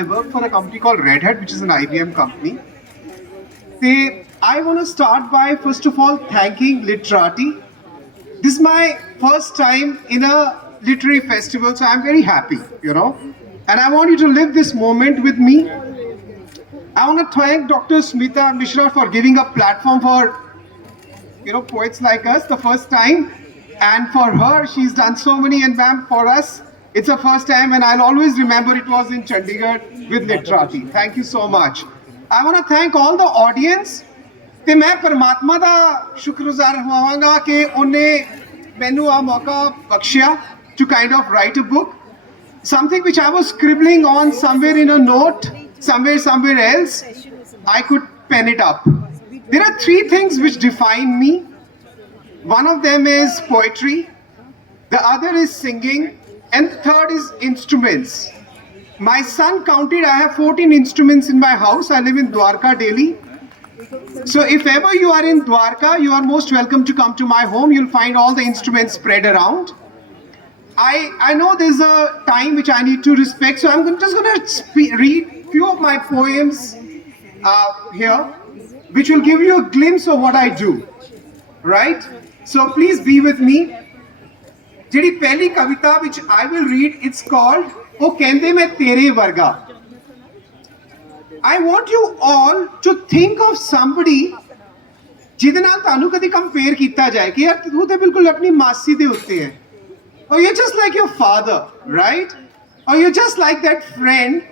I work for a company called Red Hat, which is an IBM company. I want to start by first of all thanking Literati. This is my first time in a literary festival, so I'm very happy, and I want you to live this moment with me. I want to thank Dr. Smita Mishra for giving a platform for poets like us the first time, and for her she's done so many, and ma'am, for us it's a first time, and I'll always remember it was in Chandigarh with Literati. Thank you so much. I want to thank all the audience, ਤੇ ਮੈਂ ਪਰਮਾਤਮਾ ਦਾ ਸ਼ੁਕਰਗੁਜ਼ਾਰ ਹੋਵਾਂਗਾ ਕਿ ਉਹਨੇ ਮੈਨੂੰ ਆ ਮੌਕਾ ਬਖਸ਼ਿਆ to kind of write a book, something which I was scribbling on somewhere in a note, somewhere else. I could pen it up. There are three things which define me. One of them is poetry, the other is singing, and the third is instruments. My son counted, I have 14 instruments in my house. I live in Dwarka daily. So if ever you are in Dwarka, you are most welcome to come to my home. You'll find all the instruments spread around. I know there's a time which I need to respect, so I'm just going to read few of my poems here, which will give you a glimpse of what I do. Right? So please be with me. Jehdi pehli kavita which I will read, it's called ਉਹ ਕਹਿੰਦੇ ਮੈਂ ਤੇਰੇ ਵਰਗਾ। I want you all to think of somebody ਜਿਹਦੇ ਨਾਲ ਤੁਹਾਨੂੰ ਕਦੀ compare ਕੀਤਾ ਜਾਏ ਕਿ ਯਾਰ ਤੂੰ ਤੇ ਬਿਲਕੁਲ ਆਪਣੀ ਮਾਸੀ ਦੇ ਉੱਤੇ ਹੈ, or you're just like your father, right? Or you're just like that friend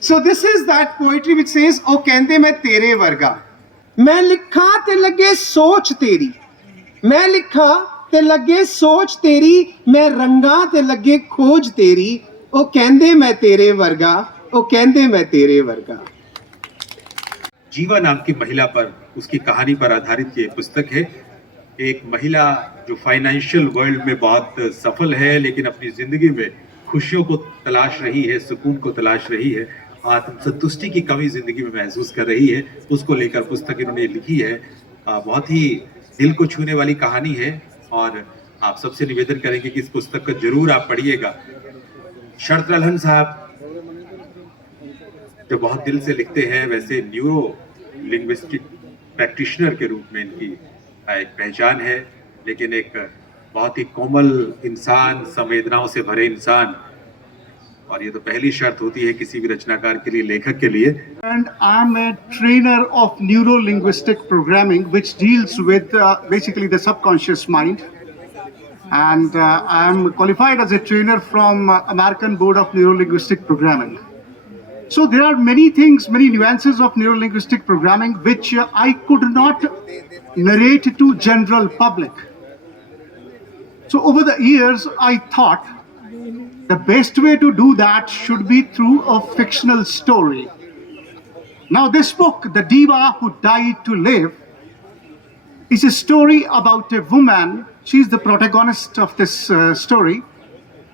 So this is that poetry which says, "O kende मैं तेरे वर्गा, मैं लिखा ते लगे सोच तेरी, मैं लिखा ते लगे सोच तेरी, मैं रंगा ते लगे खोज तेरी, ओ कहंदे मैं तेरे वर्गा, ओ कहंदे मैं तेरे वर्गा." जीवा नाम की महिला पर, उसकी कहानी पर आधारित ये पुस्तक है। एक महिला जो फाइनेंशियल वर्ल्ड में बहुत सफल है, लेकिन अपनी जिंदगी में खुशियों को तलाश रही है, सुकून को तलाश रही है, आत्मसंतुष्टि की कमी जिंदगी में महसूस कर रही है, उसको लेकर पुस्तक इन्होंने लिखी है। बहुत ही दिल को छूने वाली कहानी है और आप सबसे निवेदन करेंगे कि इस पुस्तक को जरूर आप पढ़िएगा। शरत अलहन साहब जो बहुत दिल से लिखते हैं, वैसे न्यूरो लिंग्विस्टिक प्रैक्टिशनर के रूप में इनकी एक पहचान है, लेकिन एक बहुत ही कोमल इंसान, संवेदनाओं से भरे इंसान, और ये तो पहली शर्त होती है किसी भी रचनाकार के लिए, लेखक के लिए। And I'm a trainer of neuro-linguistic programming, which deals with basically the subconscious mind. And I'm qualified as a trainer from American Board of Neuro-Linguistic Programming. So there are many things, many nuances of neuro-linguistic programming which I could not narrate to general public. So over the years, I thought the best way to do that should be through a fictional story. Now this book, The Diva Who Died to Live, is a story about a woman. She's the protagonist of this story.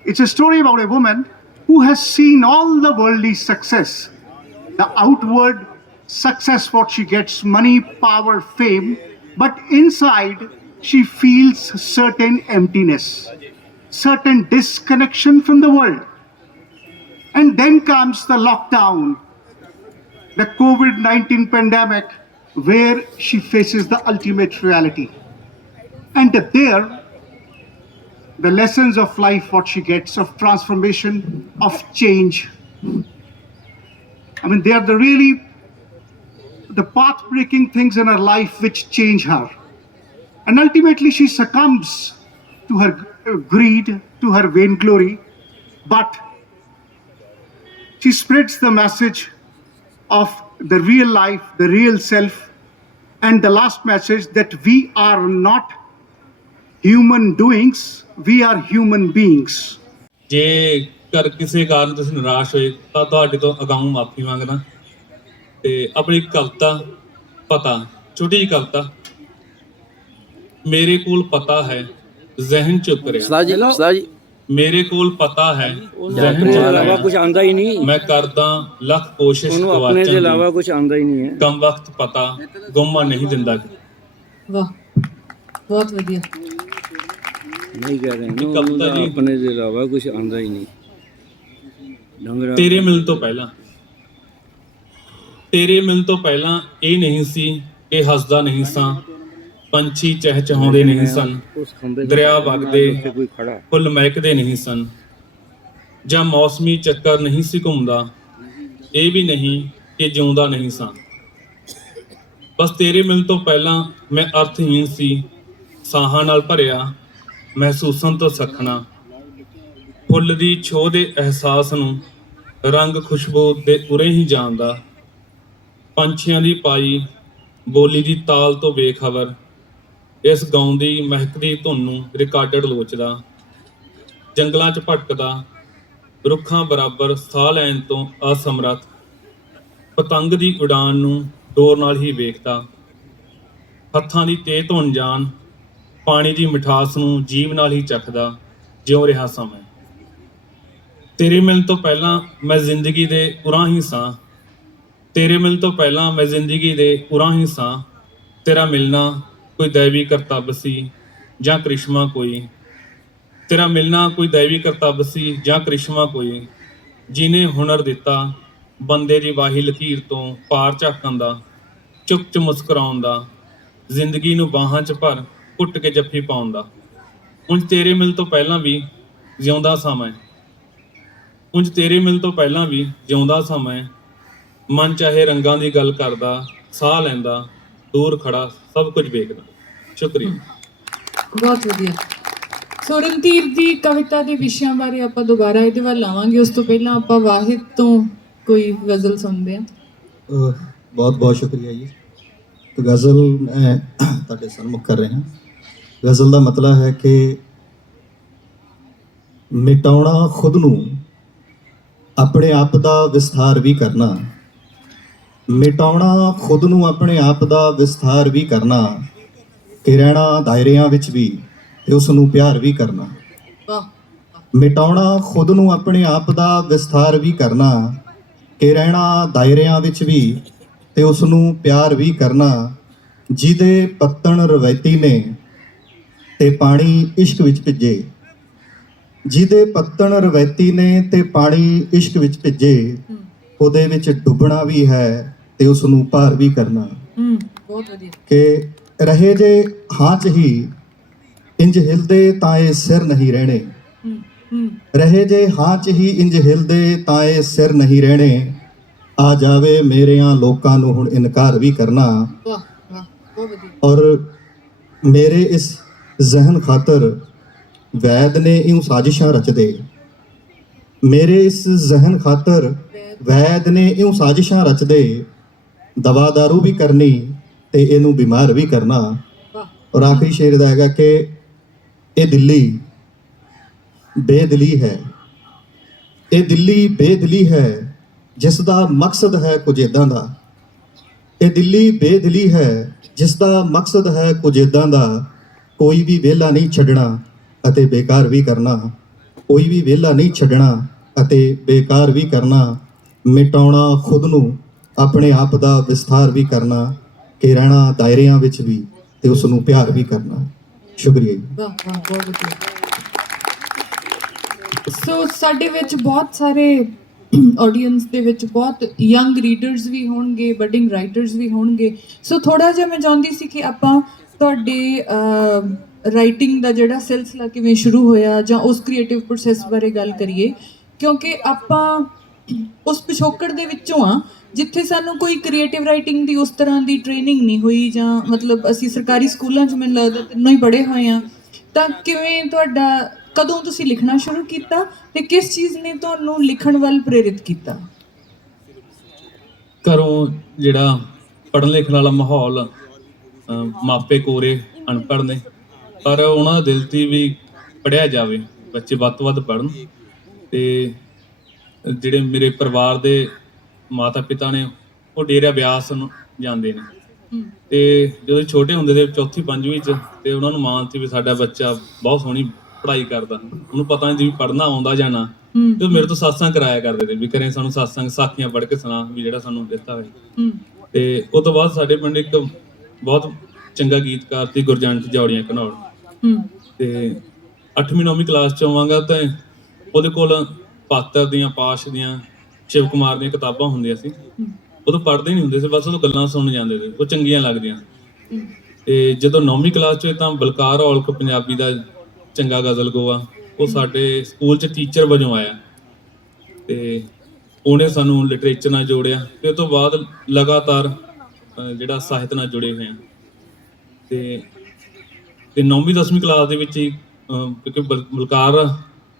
It's a story about a woman who has seen all the worldly success, the outward success, what she gets, money, power, fame, but inside she feels certain emptiness, certain disconnection from the world. And then comes the lockdown, the COVID-19 pandemic, where she faces the ultimate reality. And there, the lessons of life, what she gets, of transformation, of change. I mean, they are the path-breaking things in her life which change her. And ultimately she succumbs to her greed, to her vainglory, but she spreads the message of the real life, the real self, and the last message that we are not human doings, we are human beings. ਜੇ ਕਰ ਕਿਸੇ ਕਾਰਨ ਤੁਸੀਂ ਨਿਰਾਸ਼ ਹੋਏ ਤਾਂ ਤੁਹਾਡੇ ਤੋਂ ਅਗਾਊਂ ਮਾਫੀ ਮੰਗਦਾ ਤੇ ਆਪਣੀ ਕਵਿਤਾ ਪਤਾ, ਛੋਟੀ ਜਿਹੀ ਕਵਿਤਾ। ਮੇਰੇ ਕੋਲ ਪਤਾ ਹੈ ਜ਼ਹਿਨ ਚੁੱਕ ਰਿਹਾ, ਮੇਰੇ ਕੋਲ ਪਤਾ ਹੈ ਜ਼ਹਿਨ ਚੁੱਕ ਰਿਹਾ, कुछ आंदा ही नहीं, ਮੈਂ ਕਰਦਾ ਲੱਖ ਕੋਸ਼ਿਸ਼ अपने से अलावा कुछ आंदा ही नहीं है। ਕਮ ਵਕਤ ਪਤਾ ਗੁੰਮਾ ਨਹੀਂ ਦਿੰਦਾ। ਵਾਹ, ਬਹੁਤ ਵਧੀਆ। नहीं कह रहे हैं ना, कविता जी। अपने से अलावा कुछ आंदा ही नहीं। ढंगरा ਤੇਰੇ ਮਿਲਣ ਤੋਂ ਪਹਿਲਾਂ, ਤੇਰੇ ਮਿਲਣ ਤੋਂ ਪਹਿਲਾਂ ਇਹ ਨਹੀਂ ਸੀ ਕਿ ਹੱਸਦਾ ਨਹੀਂ ਸਾਂ, ਪੰਛੀ ਚਹਿਚਹਾਉਂਦੇ ਨਹੀਂ ਸਨ, उस खंबे ਦਰਿਆ ਵਗਦੇ कोई खड़ा ਫੁੱਲ ਮਹਿਕਦੇ ਨਹੀਂ ਸਨ, ਜਾਂ ਮੌਸਮੀ ਚੱਕਰ ਨਹੀਂ ਸੀ ਘੁੰਮਦਾ, ਇਹ ਵੀ ਨਹੀਂ ਕਿ ਜਿਉਂਦਾ ਨਹੀਂ ਸਾਂ। ਬਸ ਤੇਰੇ ਮਿਲਣ ਤੋਂ ਪਹਿਲਾਂ ਮੈਂ ਅਰਥਹੀਨ ਸੀ, ਸਾਹਾਂ ਨਾਲ ਭਰਿਆ ਮਹਿਸੂਸਾਂ ਤੋਂ ਸੱਖਣਾ, ਫੁੱਲ ਦੀ ਛੋਹ ਦੇ ਅਹਿਸਾਸ ਨੂੰ, ਰੰਗ ਖੁਸ਼ਬੂ ਦੇ ਉਰੇ ਹੀ ਜਾਣਦਾ, ਪੰਛੀਆਂ ਦੀ ਪਾਈ ਬੋਲੀ ਦੀ ਤਾਲ ਤੋਂ ਬੇਖਬਰ, ਇਸ ਗਾਉਂਦੀ ਮਹਿਕਦੀ ਧੁਨ ਨੂੰ ਰਿਕਾਰਡਡ ਲੋਚਦਾ, ਜੰਗਲਾਂ 'ਚ ਭਟਕਦਾ, ਰੁੱਖਾਂ ਬਰਾਬਰ ਸਾਹ ਲੈਣ ਤੋਂ ਅਸਮਰੱਥ, ਪਤੰਗ ਦੀ ਉਡਾਨ ਨੂੰ ਡੋਰ ਨਾਲ ਹੀ ਵੇਖਦਾ, ਹੱਥਾਂ ਦੀ ਤੇਜ਼ ਧੁਨ ਜਾਣ, ਪਾਣੀ ਦੀ ਮਿਠਾਸ ਨੂੰ ਜੀਭ ਨਾਲ ਹੀ ਚੱਖਦਾ, ਜਿਉਂ ਰਿਹਾ ਸਾਂ ਮੈਂ। ਤੇਰੇ ਮਿਲਣ ਤੋਂ ਪਹਿਲਾਂ ਮੈਂ ਜ਼ਿੰਦਗੀ ਦੇ ਉਰਾਂ ਹੀ ਸਾਂ, ਤੇਰੇ ਮਿਲਣ ਤੋਂ ਪਹਿਲਾਂ ਮੈਂ ਜ਼ਿੰਦਗੀ ਦੇ ਉਰਾਂ ਹੀ ਸਾਂ, ਤੇਰਾ ਮਿਲਣਾ ਕੋਈ ਦੈਵੀ ਕਰਤੱਵ ਸੀ ਜਾਂ ਕ੍ਰਿਸ਼ਮਾ ਕੋਈ, ਤੇਰਾ ਮਿਲਣਾ ਕੋਈ ਦੈਵੀ ਕਰਤੱਵ ਸੀ ਜਾਂ ਕ੍ਰਿਸ਼ਮਾ ਕੋਈ, ਜਿਹਨੇ ਹੁਨਰ ਦਿੱਤਾ ਬੰਦੇ ਦੀ ਵਾਹੀ ਲਕੀਰ ਤੋਂ ਪਾਰ ਝਾਕਣ ਦਾ, ਚੁੱਪ 'ਚ ਮੁਸਕਰਾਉਣ ਦਾ, ਜ਼ਿੰਦਗੀ ਨੂੰ ਬਾਹਾਂ 'ਚ ਭਰ ਘੁੱਟ ਕੇ ਜੱਫੀ ਪਾਉਣ ਦਾ। ਉਂਝ ਤੇਰੇ ਮਿਲ ਤੋਂ ਪਹਿਲਾਂ ਵੀ ਜਿਉਂਦਾ ਸਾਂ ਮੈਂ, ਉਂਝ ਤੇਰੇ ਮਿਲ ਤੋਂ ਪਹਿਲਾਂ ਵੀ ਜਿਉਂਦਾ ਸਾਂ ਮੈਂ, ਮਨ ਚਾਹੇ ਰੰਗਾਂ ਦੀ ਗੱਲ ਕਰਦਾ, ਸਾਹ ਲੈਂਦਾ, ਦੂਰ ਖੜਾ ਸਭ ਕੁਝ ਵੇਖਦਾ। ਸ਼ੁਕਰੀਆ। ਬਹੁਤ ਵਧੀਆ। ਸੋ ਰਣਧੀਰ ਦੀ ਕਵਿਤਾ ਦੇ ਵਿਸ਼ਿਆਂ ਬਾਰੇ ਆਪਾਂ ਦੁਬਾਰਾ ਇਹਦੇ ਵੱਲ ਆਵਾਂਗੇ। ਉਸ ਤੋਂ ਪਹਿਲਾਂ ਆਪਾਂ ਵਾਹਿਦ ਤੋਂ ਕੋਈ ਗਜ਼ਲ ਸੁਣਦੇ ਆ। ਬਹੁਤ ਬਹੁਤ ਸ਼ੁਕਰੀਆ ਜੀ। तो गज़ल मैं ਤੁਹਾਡੇ ਸਨਮੁਖ ਕਰ ਰਿਹਾ। ਗਜ਼ਲ ਦਾ ਮਤਲਬ ਹੈ ਕਿ ਮਿਟਾਉਣਾ ਖੁਦ ਨੂੰ, ਆਪਣੇ ਆਪ ਦਾ ਵਿਸਥਾਰ ਵੀ ਕਰਨਾ। ਮਿਟਾਉਣਾ ਖੁਦ ਨੂੰ, ਆਪਣੇ ਆਪ ਦਾ ਵਿਸਥਾਰ ਵੀ ਕਰਨਾ, ਕਿ ਰਹਿਣਾ ਦਾਇਰਿਆਂ ਵਿੱਚ ਵੀ ਤੇ ਉਸ ਨੂੰ ਪਿਆਰ ਵੀ ਕਰਨਾ। ਮਿਟਾਉਣਾ ਖੁਦ ਨੂੰ, ਆਪਣੇ ਆਪ ਦਾ ਵਿਸਥਾਰ ਵੀ ਕਰਨਾ, ਕਿ ਰਹਿਣਾ ਦਾਇਰਿਆਂ ਵਿੱਚ ਵੀ ਤੇ ਉਸ ਨੂੰ ਪਿਆਰ ਵੀ ਕਰਨਾ। ਜਿਹਦੇ ਪੱਤਣ ਰਵਾਇਤੀ ਨੇ ਤੇ ਪਾਣੀ ਇਸ਼ਕ ਵਿੱਚ ਭਿੱਜੇ, ਜਿਹਦੇ ਪੱਤਣ ਰਵਾਇਤੀ ਨੇ ਤੇ ਪਾਣੀ ਇਸ਼ਕ ਵਿੱਚ ਭਿੱਜੇ, ਉਹਦੇ ਵਿੱਚ ਡੁੱਬਣਾ ਵੀ ਹੈ ਤੇ ਉਸ ਨੂੰ ਪਾਰ ਵੀ ਕਰਨਾ। ਬਹੁਤ ਵਧੀਆ। ਕਿ ਰਹੇ ਜੇ ਹਾਂ 'ਚ ਹੀ ਇੰਜ ਹਿਲਦੇ ਤਾਂ ਇਹ ਸਿਰ ਨਹੀਂ ਰਹਿਣੇ, ਰਹੇ ਜੇ ਹਾਂ 'ਚ ਹੀ ਇੰਜ ਹਿਲਦੇ ਤਾਂ ਇਹ ਸਿਰ ਨਹੀਂ ਰਹਿਣੇ। ਆ ਜਾਵੇ ਮੇਰਿਆਂ ਲੋਕਾਂ ਨੂੰ ਹੁਣ ਇਨਕਾਰ ਵੀ ਕਰਨਾ। ਵਾਹ ਵਾਹ, ਬਹੁਤ ਵਧੀਆ। ਔਰ ਮੇਰੇ ਇਸ ਜ਼ਹਿਨ ਖਾਤਰ ਵੈਦ ਨੇ ਇਉਂ ਸਾਜ਼ਿਸ਼ਾਂ ਰਚਦੇ, ਮੇਰੇ ਇਸ ਜ਼ਹਿਨ ਖਾਤਰ ਵੈਦ ਨੇ ਇਉਂ ਸਾਜ਼ਿਸ਼ਾਂ ਰਚਦੇ, ਦਵਾ ਦਾਰੂ ਵੀ ਕਰਨੀ ਤੇ ਇਹਨੂੰ ਬਿਮਾਰ ਵੀ ਕਰਨਾ। ਔਰ ਆਖਰੀ ਸ਼ੇਰ ਦਾ ਹੈਗਾ ਕਿ ਇਹ ਦਿੱਲੀ ਬੇਦਿਲੀ ਹੈ, ਇਹ ਦਿੱਲੀ ਬੇਦਿਲੀ ਹੈ ਜਿਸ ਦਾ ਮਕਸਦ ਹੈ ਕੁਝ ਇੱਦਾਂ ਦਾ। ਇਹ ਦਿੱਲੀ ਬੇਦਿਲੀ ਹੈ ਜਿਸ ਦਾ ਮਕਸਦ ਹੈ ਕੁਝ ਇੱਦਾਂ ਦਾ। ਕੋਈ ਵੀ ਵਿਹਲਾ ਨਹੀਂ ਛੱਡਣਾ ਅਤੇ ਬੇਕਾਰ ਵੀ ਕਰਨਾ, ਕੋਈ ਵੀ ਵਿਹਲਾ ਨਹੀਂ ਛੱਡਣਾ ਅਤੇ ਬੇਕਾਰ ਵੀ ਕਰਨਾ। ਮਿਟਾਉਣਾ ਖੁਦ ਨੂੰ, ਆਪਣੇ ਆਪ ਦਾ ਵਿਸਥਾਰ ਵੀ ਕਰਨਾ, ਕਿ ਰਹਿਣਾ ਦਾਇਰਿਆਂ ਵਿੱਚ ਵੀ ਤੇ ਉਸ ਨੂੰ ਪਿਆਰ ਵੀ ਕਰਨਾ। ਸ਼ੁਕਰੀਆ ਜੀ। ਵਾਹ ਵਾਹ, ਬਹੁਤ ਵਧੀਆ। ਸੋ ਸਾਡੇ ਵਿੱਚ ਬਹੁਤ ਸਾਰੇ ਆਡੀਅנס ਦੇ ਵਿੱਚ ਬਹੁਤ ਯੰਗ ਰੀਡਰਸ ਵੀ ਹੋਣਗੇ, ਬਡਿੰਗ ਰਾਈਟਰਸ ਵੀ ਹੋਣਗੇ। ਸੋ ਥੋੜ੍ਹਾ ਜਿਹਾ ਮੈਂ ਚਾਹੁੰਦੀ ਸੀ ਕਿ ਆਪਾਂ ਤੁਹਾਡੇ ਰਾਈਟਿੰਗ ਦਾ ਜਿਹੜਾ ਸਿਲਸਿਲਾ ਕਿਵੇਂ ਸ਼ੁਰੂ ਹੋਇਆ ਜਾਂ ਉਸ ਕ੍ਰੀਏਟਿਵ ਪ੍ਰੋਸੈਸ ਬਾਰੇ ਗੱਲ ਕਰੀਏ, ਕਿਉਂਕਿ ਆਪਾਂ ਉਸ ਪਿਛੋਕੜ ਦੇ ਵਿੱਚੋਂ ਆ ਜਿੱਥੇ ਸਾਨੂੰ ਕੋਈ ਕ੍ਰੀਏਟਿਵ ਰਾਈਟਿੰਗ ਦੀ ਉਸ ਤਰ੍ਹਾਂ ਦੀ ਟ੍ਰੇਨਿੰਗ ਨਹੀਂ ਹੋਈ, ਜਾਂ ਮਤਲਬ ਅਸੀਂ ਸਰਕਾਰੀ ਸਕੂਲਾਂ 'ਚ ਮੈਨੂੰ ਲੱਗਦਾ ਤਿੰਨੋਂ ਹੀ ਪੜ੍ਹੇ ਹੋਏ ਹਾਂ। ਤਾਂ ਕਿਵੇਂ ਤੁਹਾਡਾ, ਕਦੋਂ ਤੁਸੀਂ ਲਿਖਣਾ ਸ਼ੁਰੂ ਕੀਤਾ ਤੇ ਕਿਸ ਚੀਜ਼ ਨੇ ਤੁਹਾਨੂੰ ਲਿਖਣ ਵੱਲ ਪ੍ਰੇਰਿਤ ਕੀਤਾ? ਘਰੋਂ ਜਿਹੜਾ ਪੜ੍ਹਨ ਲਿਖਣ ਵਾਲਾ ਮਾਹੌਲ, ਮਾਪੇ ਕੋਰੇ ਅਨਪੜ੍ਹ ਨੇ, ਪਰ ਉਹਨਾਂ ਦਾ ਦਿਲ ਸੀ ਵੀ ਪੜ੍ਹਿਆ ਜਾਵੇ, ਬੱਚੇ ਵੱਧ ਤੋਂ ਵੱਧ ਪੜ੍ਹਨ। ਅਤੇ ਜਿਹੜੇ ਮੇਰੇ ਪਰਿਵਾਰ ਦੇ ਮਾਤਾ ਪਿਤਾ ਨੇ ਉਹ ਡੇਰਾ ਬਿਆਸ ਨੂੰ ਜਾਂਦੇ ਨੇ, ਅਤੇ ਜਦੋਂ ਛੋਟੇ ਹੁੰਦੇ ਦੇ ਚੌਥੀ ਪੰਜਵੀਂ 'ਚ, ਅਤੇ ਉਹਨਾਂ ਨੂੰ ਮਾਣ ਸੀ ਵੀ ਸਾਡਾ ਬੱਚਾ ਬਹੁਤ ਸੋਹਣੀ ਪੜ੍ਹਾਈ ਕਰਦਾ। ਉਹਨੂੰ ਪਤਾ ਨਹੀਂ ਵੀ ਪੜ੍ਹਨਾ ਆਉਂਦਾ ਜਾਂ ਨਾ, ਅਤੇ ਉਹ ਮੇਰੇ ਤੋਂ ਸਤਸੰਗ ਕਰਾਇਆ ਕਰਦੇ ਤੇ ਵੀ ਘਰੇ ਸਾਨੂੰ ਸਤਸੰਗ ਸਾਖੀਆਂ ਪੜ੍ਹ ਕੇ ਸੁਣਾ ਵੀ ਜਿਹੜਾ ਸਾਨੂੰ ਦਿੱਤਾ ਹੋਇਆ। ਅਤੇ ਉਹ ਤੋਂ ਬਾਅਦ ਸਾਡੇ ਪਿੰਡ ਇੱਕ ਬਹੁਤ ਚੰਗਾ ਗੀਤਕਾਰ ਸੀ ਗੁਰਜੰਟ ਜੌੜੀਆਂ ਘਨੌੜ, ਅਤੇ 8ਵੀਂ 9ਵੀਂ ਕਲਾਸ 'ਚ ਆਵਾਂਗਾ ਤਾਂ ਉਹਦੇ ਕੋਲ ਪਾਤਰ ਦੀਆਂ, ਪਾਸ਼ ਦੀਆਂ, ਸ਼ਿਵ ਕੁਮਾਰ ਦੀਆਂ ਕਿਤਾਬਾਂ ਹੁੰਦੀਆਂ ਸੀ। ਉਦੋਂ ਪੜ੍ਹਦੇ ਨਹੀਂ ਹੁੰਦੇ ਸੀ, ਬਸ ਉਦੋਂ ਗੱਲਾਂ ਸੁਣਨ ਜਾਂਦੇ ਸੀ, ਉਹ ਚੰਗੀਆਂ ਲੱਗਦੀਆਂ। ਅਤੇ ਜਦੋਂ 9ਵੀਂ ਕਲਾਸ 'ਚ ਤਾਂ ਬਲਕਾਰ ਔਲਖ ਪੰਜਾਬੀ ਦਾ ਚੰਗਾ ਗਜ਼ਲ ਗੋਆ, ਉਹ ਸਾਡੇ ਸਕੂਲ 'ਚ ਟੀਚਰ ਵਜੋਂ ਆਇਆ, ਅਤੇ ਉਹਨੇ ਸਾਨੂੰ ਲਿਟਰੇਚਰ ਨਾਲ ਜੋੜਿਆ। ਅਤੇ ਉਹ ਤੋਂ ਬਾਅਦ ਲਗਾਤਾਰ ਜਿਹੜਾ ਸਾਹਿਤ ਨਾਲ ਜੁੜੇ ਹੋਏ ਹਾਂ। ਅਤੇ 9ਵੀਂ 10ਵੀਂ ਕਲਾਸ ਦੇ ਵਿੱਚ ਹੀ ਕਿਉਂਕਿ ਬਲਕਾਰ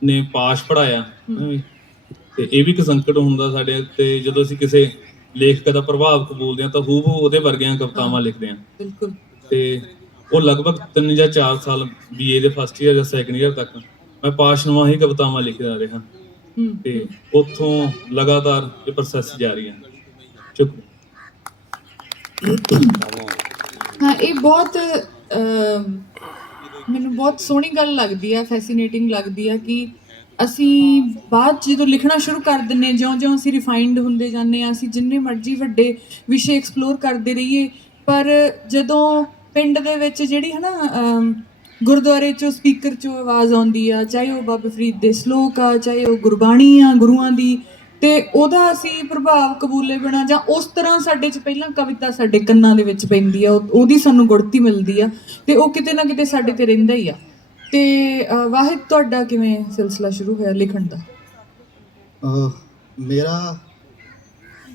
ਨੇ ਪਾਸ਼ ਪੜ੍ਹਾਇਆ, ਅਤੇ ਇਹ ਵੀ ਇੱਕ ਸੰਕਟ ਹੁੰਦਾ ਸਾਡੇ ਉੱਤੇ ਜਦੋਂ ਅਸੀਂ ਕਿਸੇ ਲੇਖਕ ਦਾ ਪ੍ਰਭਾਵ ਕਬੂਲਦੇ ਹਾਂ ਤਾਂ ਹੂ ਉਹਦੇ ਵਰਗੀਆਂ ਕਵਿਤਾਵਾਂ ਲਿਖਦੇ ਹਾਂ। ਅਤੇ ਉਹ ਲਗਭਗ 3 ਜਾਂ 4 ਸਾਲ BA ਦੇ ਫਸਟ ਈਅਰ ਜਾਂ ਸੈਕਿੰਡ ਈਅਰ ਤੱਕ ਮੈਂ ਪਾਸ਼ਨੂਆਂ ਹੀ ਕਵਿਤਾਵਾਂ ਲਿਖਦਾ ਰਿਹਾ, ਅਤੇ ਉੱਥੋਂ ਲਗਾਤਾਰ ਇਹ ਪ੍ਰੋਸੈਸ ਜਾਰੀ ਹੈ। ਸ਼ੁਕਰੀਆ। ਹਾਂ, ਇਹ ਬਹੁਤ ਮੈਨੂੰ ਬਹੁਤ ਸੋਹਣੀ ਗੱਲ ਲੱਗਦੀ ਆ, ਫੈਸੀਨੇਟਿੰਗ ਲੱਗਦੀ ਆ ਕਿ ਅਸੀਂ ਬਾਅਦ 'ਚ ਜਦੋਂ ਲਿਖਣਾ ਸ਼ੁਰੂ ਕਰ ਦਿੰਦੇ, ਜਿਉਂ-ਜਿਉਂ ਅਸੀਂ ਰਿਫਾਈਨਡ ਹੁੰਦੇ ਜਾਂਦੇ ਹਾਂ, ਅਸੀਂ ਜਿੰਨੇ ਮਰਜ਼ੀ ਵੱਡੇ ਵਿਸ਼ੇ ਐਕਸਪਲੋਰ ਕਰਦੇ ਰਹੀਏ, ਪਰ ਜਦੋਂ ਪਿੰਡ ਦੇ ਵਿੱਚ ਜਿਹੜੀ ਹੈ ਨਾ ਗੁਰਦੁਆਰੇ 'ਚੋਂ ਸਪੀਕਰ 'ਚੋਂ ਆਵਾਜ਼ ਆਉਂਦੀ ਆ, ਚਾਹੇ ਉਹ ਬਾਬਾ ਫਰੀਦ ਦੇ ਸਲੋਕ ਆ, ਚਾਹੇ ਉਹ ਗੁਰਬਾਣੀ ਆ ਗੁਰੂਆਂ ਦੀ, ਅਤੇ ਉਹਦਾ ਅਸੀਂ ਪ੍ਰਭਾਵ ਕਬੂਲੇ ਬਿਨਾਂ ਜਾਂ ਉਸ ਤਰ੍ਹਾਂ ਸਾਡੇ 'ਚ ਪਹਿਲਾਂ ਕਵਿਤਾ ਸਾਡੇ ਕੰਨਾਂ ਦੇ ਵਿੱਚ ਪੈਂਦੀ ਆ, ਉਹਦੀ ਸਾਨੂੰ ਗੁੜਤੀ ਮਿਲਦੀ ਆ, ਅਤੇ ਉਹ ਕਿਤੇ ਨਾ ਕਿਤੇ ਸਾਡੇ 'ਤੇ ਰਹਿੰਦਾ ਹੀ ਆ। ਅਤੇ ਵਾਹਿਦ, ਤੁਹਾਡਾ ਕਿਵੇਂ ਸਿਲਸਿਲਾ ਸ਼ੁਰੂ ਹੋਇਆ ਲਿਖਣ ਦਾ? ਮੇਰਾ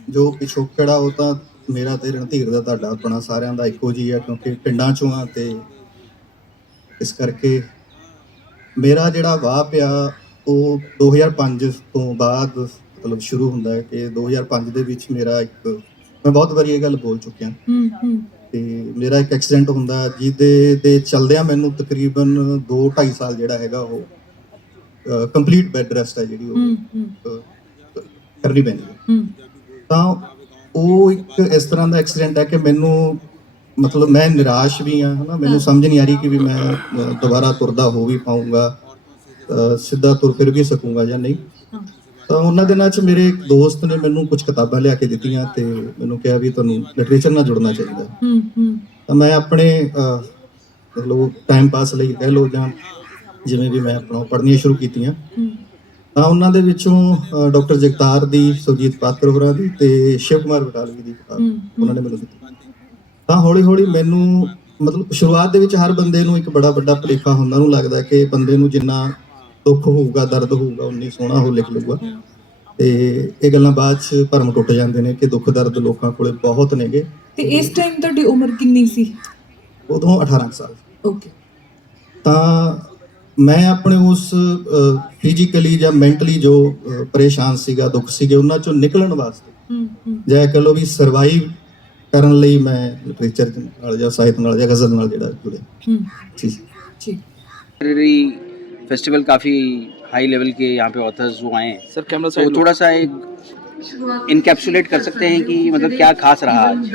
ਜੋ ਪਿਛੋਕੜ ਆ ਉਹ ਤਾਂ ਮੇਰਾ ਤੇ ਰਣਧੀਰ ਦਾ, ਤੁਹਾਡਾ ਆਪਣਾ ਸਾਰਿਆਂ ਦਾ ਇੱਕੋ ਜਿਹੀ ਆ, ਕਿਉਂਕਿ ਪਿੰਡਾਂ 'ਚੋਂ ਆ, ਅਤੇ ਇਸ ਕਰਕੇ ਮੇਰਾ ਜਿਹੜਾ ਵਾਹ ਪਿਆ ਉਹ 2005 ਤੋਂ ਬਾਅਦ ਮਤਲਬ ਸ਼ੁਰੂ ਹੁੰਦਾ ਹੈ ਕਿ 2005 ਦੇ ਵਿੱਚ ਮੇਰਾ ਇੱਕ, ਮੈਂ ਬਹੁਤ ਵਾਰੀ ਇਹ ਗੱਲ ਬੋਲ ਚੁੱਕਿਆ, ਤੇ ਮੇਰਾ ਇੱਕ ਐਕਸੀਡੈਂਟ ਹੁੰਦਾ ਜਿਹਦੇ ਦੇ ਚਲਦਿਆਂ ਮੈਨੂੰ ਤਕਰੀਬਨ 2-2.5 ਸਾਲ ਜਿਹੜਾ ਹੈਗਾ ਉਹ ਕੰਪਲੀਟ ਬੈੱਡ ਰੈਸਟ ਹੈ ਜਿਹੜੀ ਉਹ ਕਰਨੀ ਪੈਂਦੀ ਹੈ। ਤਾਂ ਉਹ ਇੱਕ ਇਸ ਤਰ੍ਹਾਂ ਦਾ ਐਕਸੀਡੈਂਟ ਹੈ ਕਿ ਮੈਨੂੰ ਮਤਲਬ ਮੈਂ ਨਿਰਾਸ਼ ਵੀ ਹਾਂ, ਹੈ ਨਾ, ਮੈਨੂੰ ਸਮਝ ਨਹੀਂ ਆ ਰਹੀ ਕਿ ਵੀ ਮੈਂ ਦੁਬਾਰਾ ਤੁਰਦਾ ਹੋ ਵੀ ਪਾਊਂਗਾ, ਸਿੱਧਾ ਤੁਰ ਫਿਰ ਵੀ ਸਕੂੰਗਾ ਜਾਂ ਨਹੀਂ। ਤਾਂ ਉਹਨਾਂ ਦਿਨਾਂ 'ਚ ਮੇਰੇ ਇੱਕ ਦੋਸਤ ਨੇ ਮੈਨੂੰ ਕੁਝ ਕਿਤਾਬਾਂ ਲਿਆ ਕੇ ਦਿੱਤੀਆਂ ਤੇ ਮੈਨੂੰ ਕਿਹਾ ਵੀ ਤੁਹਾਨੂੰ ਲਿਟਰੇਚਰ ਨਾਲ ਜੁੜਨਾ ਚਾਹੀਦਾ। ਤਾਂ ਮੈਂ ਆਪਣੇ ਮਤਲਬ ਟਾਈਮ ਪਾਸ ਲਈ ਕਹਿ ਲਓ ਜਾਂ ਜਿਵੇਂ ਵੀ ਮੈਂ ਆਪਣਾ ਪੜ੍ਹਨੀਆਂ ਸ਼ੁਰੂ ਕੀਤੀਆਂ। ਤਾਂ ਉਹਨਾਂ ਦੇ ਵਿੱਚੋਂ ਡਾਕਟਰ ਜਗਤਾਰ ਦੀ, ਸੁਰਜੀਤ ਪਾਤਰ ਹੋਰਾਂ ਦੀ ਤੇ ਸ਼ਿਵ ਕੁਮਾਰ ਬਟਾਲਵੀ ਦੀ ਕਿਤਾਬ ਉਹਨਾਂ ਨੇ ਮੈਨੂੰ ਦਿੱਤੀ। ਤਾਂ ਹੌਲੀ ਹੌਲੀ ਮੈਨੂੰ ਮਤਲਬ ਸ਼ੁਰੂਆਤ ਦੇ ਵਿੱਚ ਹਰ ਬੰਦੇ ਨੂੰ ਇੱਕ ਬੜਾ ਵੱਡਾ ਭੁਲੇਖਾ ਹੁੰਦਾ, ਉਹਨੂੰ ਲੱਗਦਾ ਕਿ ਬੰਦੇ ਨੂੰ ਜਿੰਨਾ ਦੁੱਖ ਹੋਊਗਾ, ਦਰਦ ਹੋਊਗਾ, ਉਨੀ ਸੋਹਣਾ ਉਹ ਲਿਖ ਲਊਗਾ। ਤੇ ਇਹ ਗੱਲਾਂ ਬਾਅਦ 'ਚ ਭਰਮ ਟੁੱਟ ਜਾਂਦੇ ਨੇ ਕਿ ਦੁੱਖ ਦਰਦ ਲੋਕਾਂ ਕੋਲੇ ਬਹੁਤ ਨੇਗੇ। ਤੇ ਇਸ ਟਾਈਮ ਤੁਹਾਡੀ ਉਮਰ ਕਿੰਨੀ ਸੀ? ਉਦੋਂ 18 ਸਾਲ। ਓਕੇ। ਤਾਂ ਮੈਂ ਆਪਣੇ ਉਸ ਫਿਜ਼ੀਕਲੀ ਜਾਂ ਮੈਂਟਲੀ ਜੋ ਪਰੇਸ਼ਾਨ ਸੀਗਾ, ਦੁੱਖ ਸੀਗੇ, ਉਹਨਾਂ ਚੋਂ ਨਿਕਲਣ ਵਾਸਤੇ ਜਾਂ ਕਹ ਲਓ ਵੀ ਸਰਵਾਈਵ ਕਰਨ ਲਈ ਮੈਂ ਲਿਟਰੇਚਰ ਨਾਲ ਜਾਂ ਸਾਹਿਤ ਨਾਲ ਜਾਂ ਗਜ਼ਲ ਨਾਲ ਜਿਹੜਾ ਜੁੜਿਆ। ਠੀਕ। लिटरेरी फेस्टिवल काफ़ी हाई लेवल के यहाँ पे ऑथर्स जो आए हैं सर, कैमरा तो थोड़ा सा एक इनकैप्सुलेट कर सकते हैं कि मतलब क्या खास रहा आज?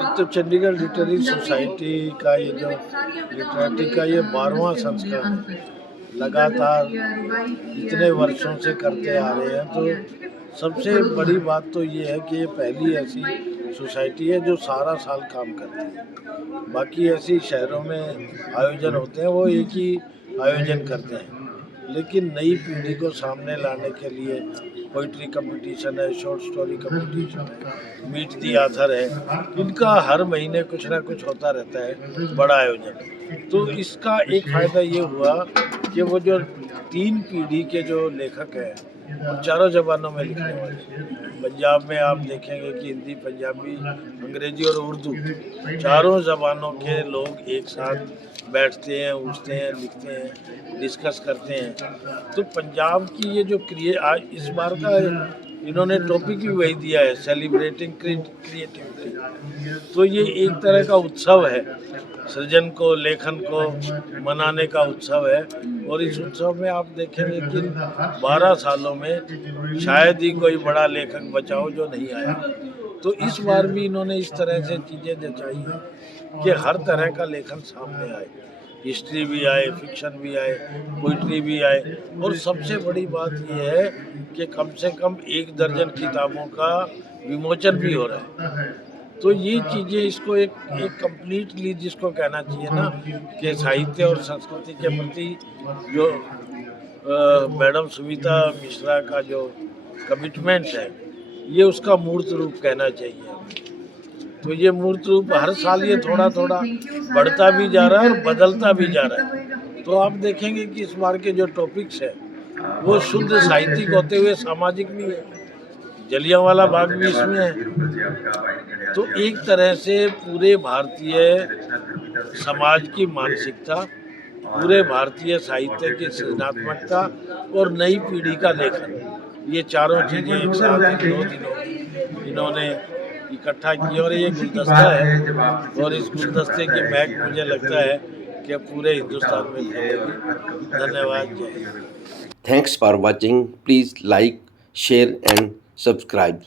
एक तो चंडीगढ़ लिटरेरी सोसाइटी का ये जो लिटरेटी का ये 12वां संस्करण लगातार इतने वर्षों से करते आ रहे हैं, तो सबसे बड़ी बात तो ये है कि ये पहली ऐसी सोसाइटी है जो सारा साल काम करती है। बाकी ऐसी शहरों में आयोजन होते हैं वो एक ही आयोजन करते हैं, लेकिन नई पीढ़ी को सामने लाने के लिए पोइट्री कंपटीशन है, शॉर्ट स्टोरी कंपटीशन है, मीट दी आथर है, इनका हर महीने कुछ ना कुछ होता रहता है बड़ा आयोजन। तो इसका एक फ़ायदा ये हुआ कि वो जो 3 पीढ़ी के जो लेखक हैं वो चारों ज़बानों में लिखने वाले। पंजाब में आप देखेंगे कि हिंदी, पंजाबी, अंग्रेजी और उर्दू चारों ज़बानों के लोग एक साथ बैठते हैं, उठते हैं, लिखते हैं, डिस्कस करते हैं। तो पंजाब की ये जो आज इस बार का इन्होंने टॉपिक भी वही दिया है, सेलिब्रेटिंग क्रिएटिविटी। तो ये एक तरह का उत्सव है, सृजन को, लेखन को मनाने का उत्सव है। और इस उत्सव में आप देखेंगे कि 12 सालों में शायद ही कोई बड़ा लेखक बचा हो जो नहीं आया। तो इस बार भी इन्होंने इस तरह से चीज़ें जचाई हैं कि हर तरह का लेखन सामने आए, हिस्ट्री भी आए, फिक्शन भी आए, पोइट्री भी आए। और सबसे बड़ी बात यह है कि कम से कम 1 दर्जन किताबों का विमोचन भी हो रहा है। तो ये चीज़ें इसको एक कंप्लीटली जिसको कहना चाहिए ना कि साहित्य और संस्कृति के प्रति जो मैडम सुमिता मिश्रा का जो कमिटमेंट है, ये उसका मूर्त रूप कहना चाहिए। तो ये मूर्त रूप हर साल ये थोड़ा थोड़ा बढ़ता भी जा रहा है और बदलता भी जा रहा है। तो आप देखेंगे कि इस बार के जो टॉपिक्स है वो शुद्ध साहित्यिक होते हुए सामाजिक भी है, जलियांवाला बाग भी इसमें है। तो एक तरह से पूरे भारतीय समाज की मानसिकता, पूरे भारतीय साहित्य की सृजनात्मकता और नई पीढ़ी का लेखन, ये चारों चीज़ें एक साथ 2 दिनों इन्होंने इकट्ठा की। और ये गुलदस्ता है और इस गुलदस्ते की महक मुझे लगता है कि पूरे हिंदुस्तान में फैलेगी। धन्यवाद। जय Hind. Thanks for watching. Please like, share and subscribe.